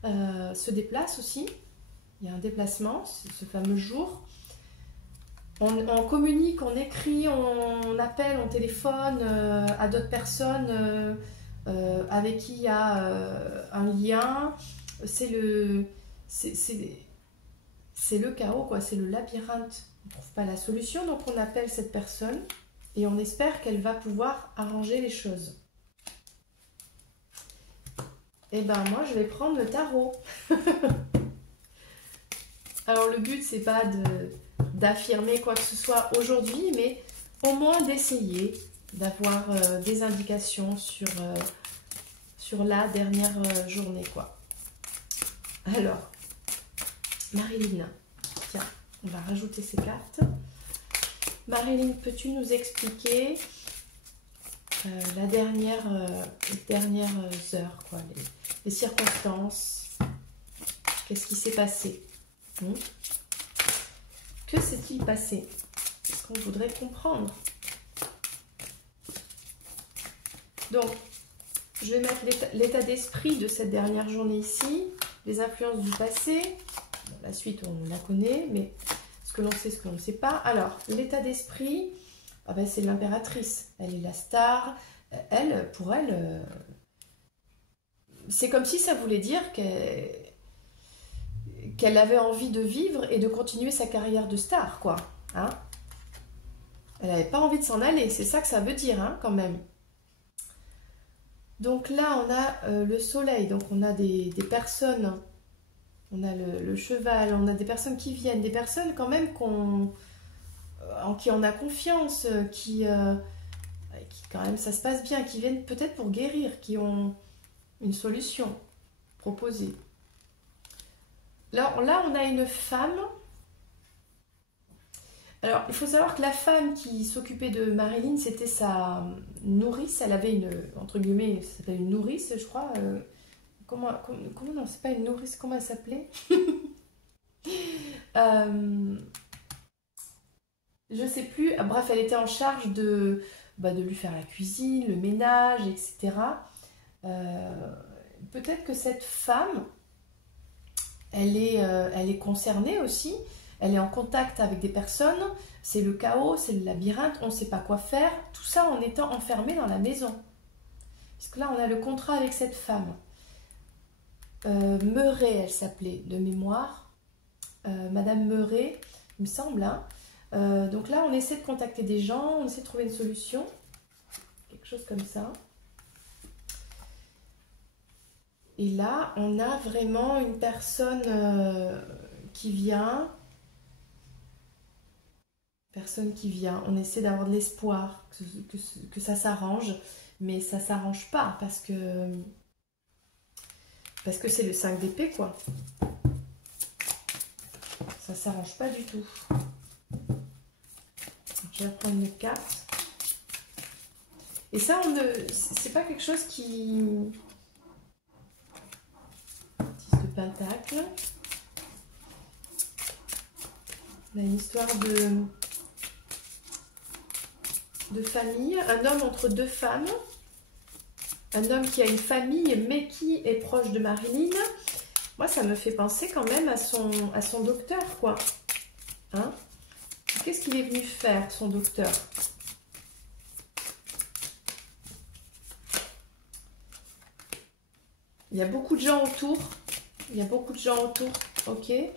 se déplace aussi. Il y a un déplacement, ce fameux jour. On communique, on écrit, on appelle, on téléphone à d'autres personnes avec qui il y a un lien. C'est le chaos, quoi, c'est le labyrinthe. On ne trouve pas la solution, donc on appelle cette personne et on espère qu'elle va pouvoir arranger les choses. Et ben moi je vais prendre le tarot. Alors le but c'est pas d'affirmer quoi que ce soit aujourd'hui, mais au moins d'essayer d'avoir des indications sur la dernière journée, quoi. Alors, Marilyn, tiens, on va rajouter ces cartes. Marilyn, peux-tu nous expliquer les dernières heures, quoi, les circonstances? Qu'est-ce qui s'est passé? Que s'est-il passé? Qu'est-ce qu'on voudrait comprendre? Donc, je vais mettre l'état d'esprit de cette dernière journée ici, les influences du passé. Bon, la suite, on la connaît, mais ce que l'on sait, ce que l'on ne sait pas. Alors, l'état d'esprit, c'est l'impératrice. Elle est la star. Pour elle, c'est comme si ça voulait dire qu'elle avait envie de vivre et de continuer sa carrière de star, quoi. Hein? Elle n'avait pas envie de s'en aller. C'est ça que ça veut dire, hein, quand même. Donc là, on a le soleil, donc on a des personnes, on a le cheval, on a des personnes qui viennent, des personnes quand même en qui on a confiance, qui quand même ça se passe bien, qui viennent peut-être pour guérir, qui ont une solution proposée. Là, on a une femme. Alors, il faut savoir que la femme qui s'occupait de Marilyn, c'était sa nourrice. Elle avait entre guillemets, ça s'appelle une nourrice, je crois. Comment non, c'est pas une nourrice, comment elle s'appelait? Je sais plus. Bref, elle était en charge de lui faire la cuisine, le ménage, etc. peut-être que cette femme, elle est concernée aussi, elle est en contact avec des personnes, c'est le chaos, c'est le labyrinthe, on ne sait pas quoi faire, tout ça en étant enfermé dans la maison. Parce que là, on a le contrat avec cette femme. Meuret, elle s'appelait, de mémoire. Madame Meuret, il me semble. Hein. Donc là, on essaie de contacter des gens, on essaie de trouver une solution. Quelque chose comme ça. Et là, on a vraiment une personne qui vient. Personne qui vient. On essaie d'avoir de l'espoir, que ça s'arrange. Mais ça s'arrange pas parce que c'est le 5 d'épée, quoi. Ça s'arrange pas du tout. Je vais prendre une carte. Et ça, c'est pas quelque chose qui... 10 de pentacle. On a une histoire de famille. Un homme entre deux femmes. Un homme qui a une famille, mais qui est proche de Marilyn. Moi, ça me fait penser quand même à son docteur, quoi. Hein? Qu'est-ce qu'il est venu faire, son docteur? Il y a beaucoup de gens autour. Il y a beaucoup de gens autour. Ok. Il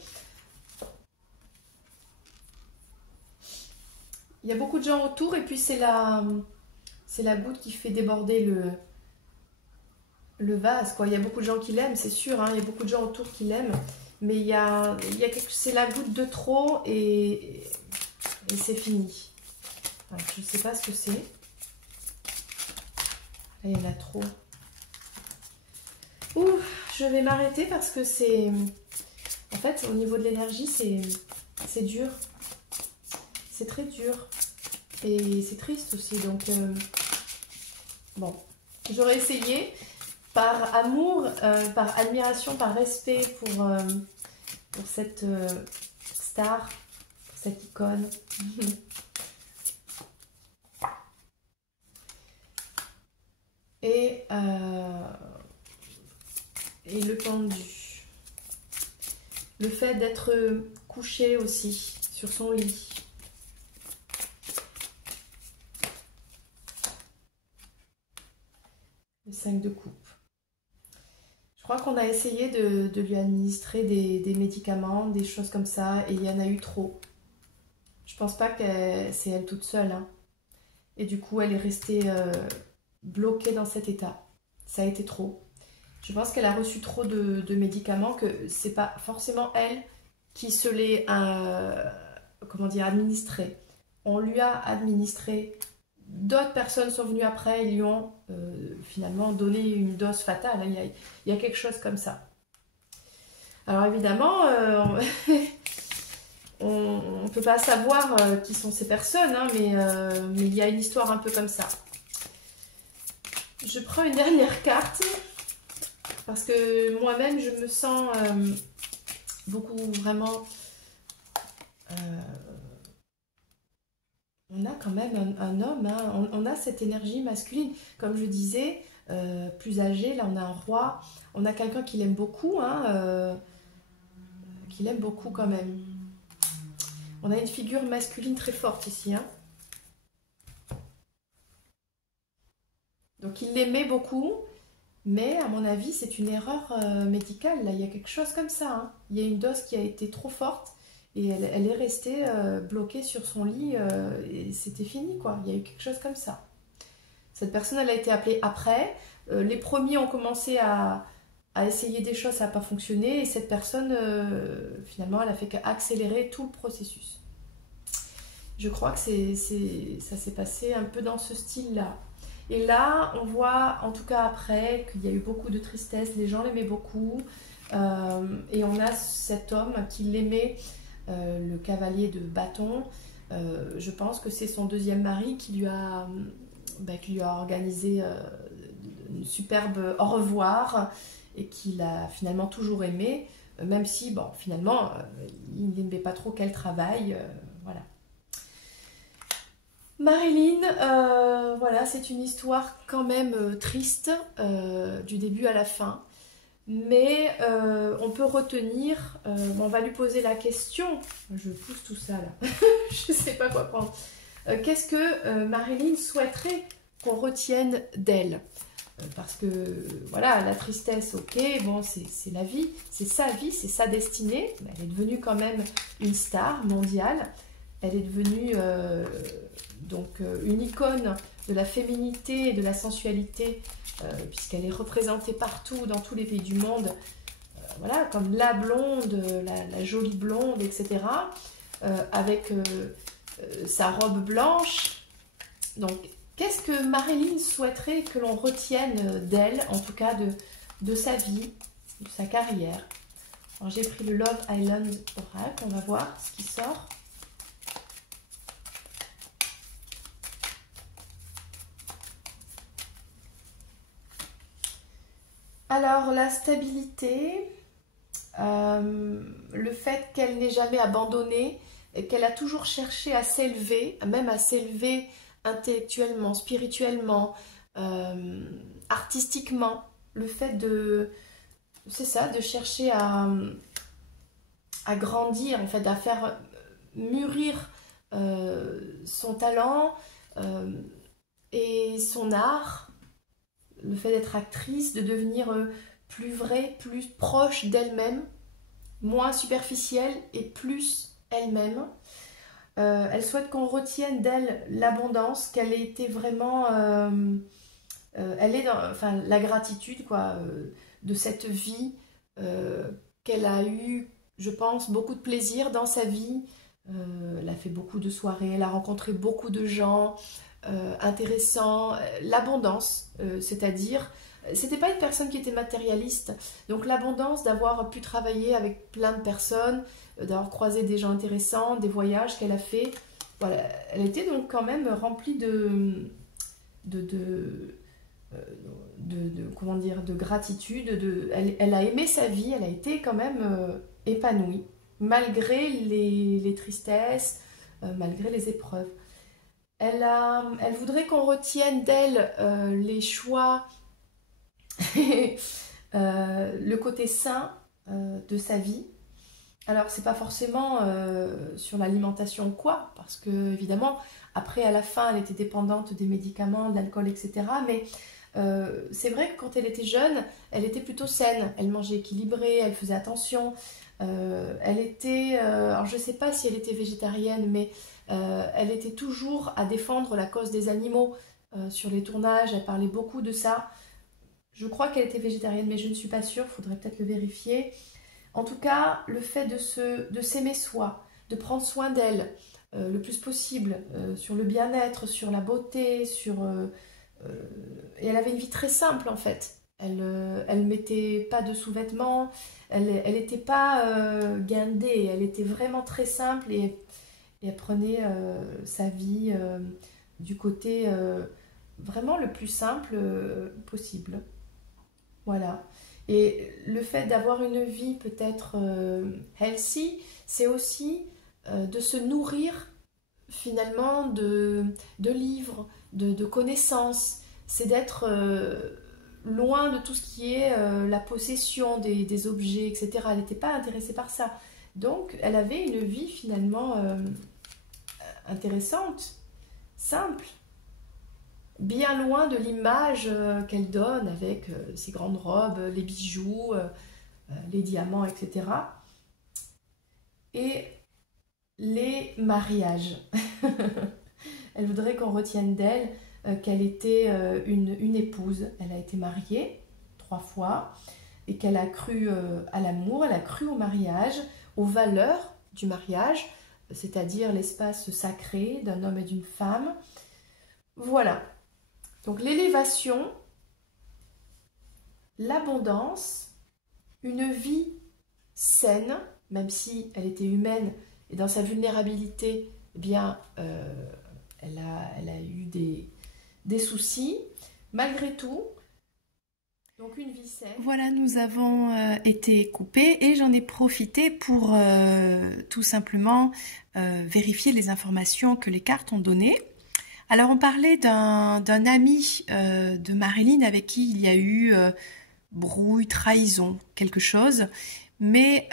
y a beaucoup de gens autour et puis c'est la goutte qui fait déborder le vase, quoi. Il y a beaucoup de gens qui l'aiment, c'est sûr. Hein. Il y a beaucoup de gens autour qui l'aiment. Mais c'est la goutte de trop et c'est fini. Alors, je ne sais pas ce que c'est. Là, il y en a trop. Ouh, je vais m'arrêter parce que c'est... En fait, au niveau de l'énergie, c'est dur. C'est très dur. Et c'est triste aussi. Donc, bon. J'aurais essayé par amour, par admiration, par respect pour cette star, pour cette icône. Et le pendu. Le fait d'être couché aussi sur son lit. Le 5 de coupe. Je crois qu'on a essayé de lui administrer des médicaments, des choses comme ça, et il y en a eu trop. Je pense pas que c'est elle toute seule. Hein. Et du coup, elle est restée bloquée dans cet état. Ça a été trop. Je pense qu'elle a reçu trop de médicaments, que c'est pas forcément elle qui se l'est administré. On lui a administré. D'autres personnes sont venues après et lui ont finalement donné une dose fatale. Il y a quelque chose comme ça. Alors évidemment, on ne peut pas savoir qui sont ces personnes, hein, mais il y a une histoire un peu comme ça. Je prends une dernière carte parce que moi-même je me sens beaucoup vraiment... on a quand même un homme, hein, on a cette énergie masculine. Comme je disais, plus âgé, là on a un roi, on a quelqu'un qui l'aime beaucoup, hein, qui l'aime beaucoup quand même. On a une figure masculine très forte ici. Hein. Donc il l'aimait beaucoup, mais à mon avis c'est une erreur médicale. Là, il y a quelque chose comme ça. Hein. Il y a une dose qui a été trop forte. Et elle est restée bloquée sur son lit et c'était fini, quoi. Il y a eu quelque chose comme ça. Cette personne, elle a été appelée après. Les premiers ont commencé à essayer des choses, ça n'a pas fonctionné. Et cette personne, finalement, elle a fait qu'accélérer tout le processus. Je crois que ça s'est passé un peu dans ce style-là. Et là, on voit, en tout cas après, qu'il y a eu beaucoup de tristesse. Les gens l'aimaient beaucoup. Et on a cet homme qui l'aimait... le cavalier de bâton, je pense que c'est son deuxième mari qui lui a organisé une superbe au revoir et qu'il a finalement toujours aimé, même si, bon, finalement, il n'aimait pas trop qu'elle travaille, voilà. Marilyn, voilà, c'est une histoire quand même triste, du début à la fin. mais on peut retenir, on va lui poser la question, je pousse tout ça là, je ne sais pas quoi prendre. Qu'est-ce que Marilyn souhaiterait qu'on retienne d'elle? Parce que voilà, la tristesse, ok, bon, c'est la vie, c'est sa destinée. Elle est devenue quand même une star mondiale. Elle est devenue une icône de la féminité et de la sensualité, puisqu'elle est représentée partout dans tous les pays du monde, voilà, comme la blonde, la jolie blonde, etc. Avec sa robe blanche. Donc, qu'est-ce que Marilyn souhaiterait que l'on retienne d'elle, en tout cas de sa vie, de sa carrière? Alors, j'ai pris le Love Island Oracle, on va voir ce qui sort. Alors, la stabilité, le fait qu'elle n'ait jamais abandonné, et qu'elle a toujours cherché à s'élever, même à s'élever intellectuellement, spirituellement, artistiquement, le fait de, c'est ça, de chercher à grandir, en fait, à faire mûrir son talent et son art, le fait d'être actrice, de devenir plus vraie, plus proche d'elle-même, moins superficielle et plus elle-même. Elle souhaite qu'on retienne d'elle l'abondance, qu'elle ait été vraiment... elle est dans la gratitude quoi, de cette vie, qu'elle a eu, je pense, beaucoup de plaisir dans sa vie. Elle a fait beaucoup de soirées, elle a rencontré beaucoup de gens intéressants. L'abondance, c'est-à-dire... C'était pas une personne qui était matérialiste, donc l'abondance d'avoir pu travailler avec plein de personnes, d'avoir croisé des gens intéressants, des voyages qu'elle a fait. Voilà, elle était donc quand même remplie de comment dire, de gratitude. Elle a aimé sa vie, elle a été quand même épanouie, malgré les tristesses, malgré les épreuves. Elle voudrait qu'on retienne d'elle les choix, le côté sain de sa vie. Alors, c'est pas forcément sur l'alimentation ou quoi, parce que, évidemment, après, à la fin, elle était dépendante des médicaments, de l'alcool, etc. Mais c'est vrai que quand elle était jeune, elle était plutôt saine. Elle mangeait équilibré, elle faisait attention. Elle était... alors, je sais pas si elle était végétarienne, mais elle était toujours à défendre la cause des animaux sur les tournages. Elle parlait beaucoup de ça. Je crois qu'elle était végétarienne, mais je ne suis pas sûre. Il faudrait peut-être le vérifier. En tout cas, le fait de s'aimer soi, de prendre soin d'elle le plus possible, sur le bien-être, sur la beauté, et elle avait une vie très simple en fait. Elle ne mettait pas de sous-vêtements, elle n'était pas guindée, elle était vraiment très simple et elle prenait sa vie du côté vraiment le plus simple possible. Voilà. Et le fait d'avoir une vie peut-être healthy, c'est aussi de se nourrir finalement de livres, de connaissances. C'est d'être loin de tout ce qui est la possession des objets, etc. Elle n'était pas intéressée par ça. Donc, elle avait une vie finalement intéressante, simple, bien loin de l'image qu'elle donne avec ses grandes robes, les bijoux, les diamants, etc. Et les mariages. Elle voudrait qu'on retienne d'elle qu'elle était une épouse. Elle a été mariée 3 fois et qu'elle a cru à l'amour, elle a cru au mariage, aux valeurs du mariage, c'est-à-dire l'espace sacré d'un homme et d'une femme. Voilà. Donc l'élévation, l'abondance, une vie saine, même si elle était humaine et dans sa vulnérabilité, eh bien, elle a eu des soucis, malgré tout. Donc une vie saine. Voilà, nous avons été coupés et j'en ai profité pour tout simplement vérifier les informations que les cartes ont données. Alors, on parlait d'un ami de Marilyn avec qui il y a eu brouille, trahison, quelque chose. Mais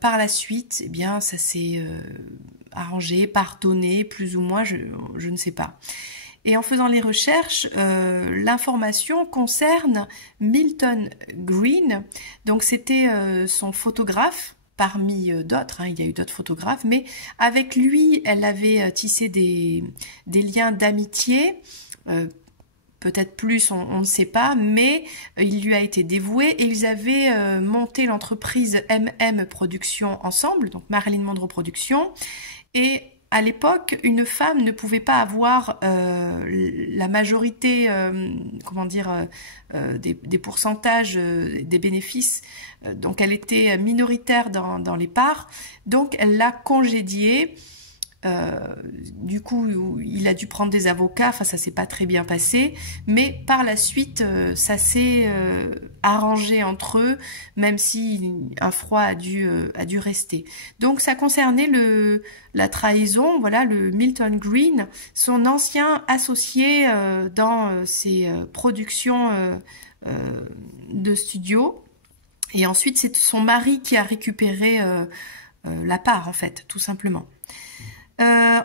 par la suite, eh bien, ça s'est arrangé, pardonné, plus ou moins, je ne sais pas. Et en faisant les recherches, l'information concerne Milton Green. Donc c'était son photographe, parmi d'autres, hein, il y a eu d'autres photographes, mais avec lui, elle avait tissé des liens d'amitié, peut-être plus, on ne sait pas, mais il lui a été dévoué et ils avaient monté l'entreprise MM Productions ensemble, donc Marilyn Monroe Productions, et à l'époque, une femme ne pouvait pas avoir la majorité, comment dire, des pourcentages des bénéfices. Donc, elle était minoritaire dans les parts. Donc, elle l'a congédiée. Du coup, il a dû prendre des avocats. Enfin, ça s'est pas très bien passé. Mais par la suite, ça s'est arrangé entre eux, même si un froid a dû rester. Donc, ça concernait la trahison. Voilà, le Milton Green, son ancien associé dans ses productions de studio. Et ensuite, c'est son mari qui a récupéré la part, en fait, tout simplement.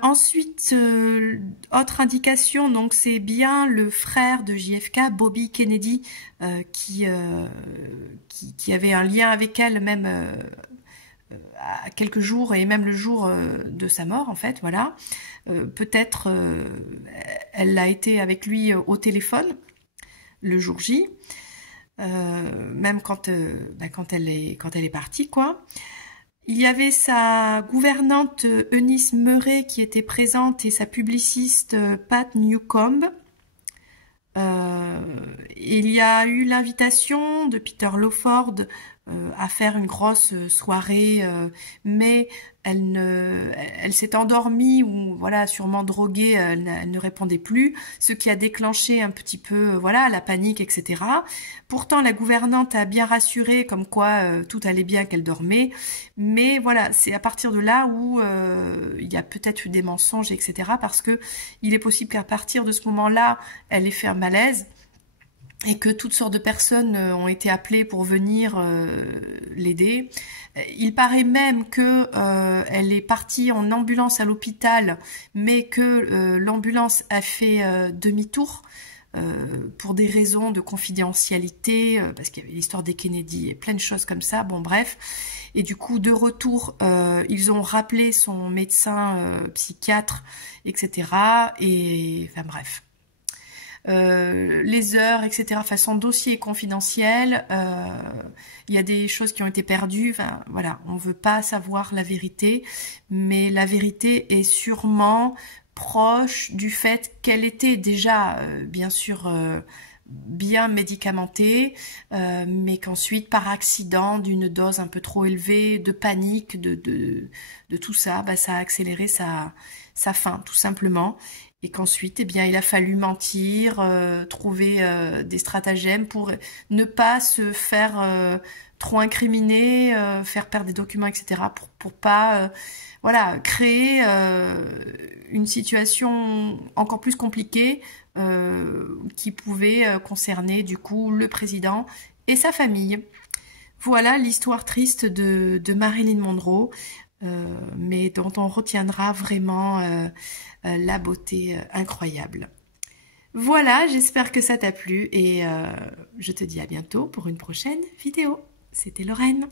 Ensuite, autre indication, donc c'est bien le frère de JFK, Bobby Kennedy, qui avait un lien avec elle même à quelques jours et même le jour de sa mort en fait, voilà. Peut-être elle l'a été avec lui au téléphone le jour J, même quand elle est partie quoi. Il y avait sa gouvernante Eunice Murray qui était présente et sa publiciste Pat Newcomb. Il y a eu l'invitation de Peter Lawford à faire une grosse soirée, mais elle s'est endormie ou voilà sûrement droguée, elle ne répondait plus, ce qui a déclenché un petit peu voilà la panique, etc. Pourtant la gouvernante a bien rassuré comme quoi tout allait bien, qu'elle dormait, mais voilà c'est à partir de là où il y a peut-être eu des mensonges, etc. Parce que il est possible qu'à partir de ce moment-là elle ait fait un malaise et que toutes sortes de personnes ont été appelées pour venir l'aider. Il paraît même que elle est partie en ambulance à l'hôpital, mais que l'ambulance a fait demi-tour pour des raisons de confidentialité, parce qu'il y avait l'histoire des Kennedy et plein de choses comme ça. Bon bref. Et du coup, de retour, ils ont rappelé son médecin psychiatre, etc. Et enfin bref. Les heures, etc. Enfin, son dossier est confidentiel. Il y a des choses qui ont été perdues. Enfin, voilà, on veut pas savoir la vérité, mais la vérité est sûrement proche du fait qu'elle était déjà, bien sûr, bien médicamentée, mais qu'ensuite, par accident, d'une dose un peu trop élevée, de panique, de tout ça, bah, ça a accéléré sa fin, tout simplement. Et qu'ensuite, eh bien, il a fallu mentir, trouver des stratagèmes pour ne pas se faire trop incriminer, faire perdre des documents, etc. pour pas, voilà, créer une situation encore plus compliquée qui pouvait concerner du coup le président et sa famille. Voilà l'histoire triste de Marilyn Monroe. Mais dont on retiendra vraiment la beauté incroyable. Voilà, j'espère que ça t'a plu et je te dis à bientôt pour une prochaine vidéo. C'était Lorraine.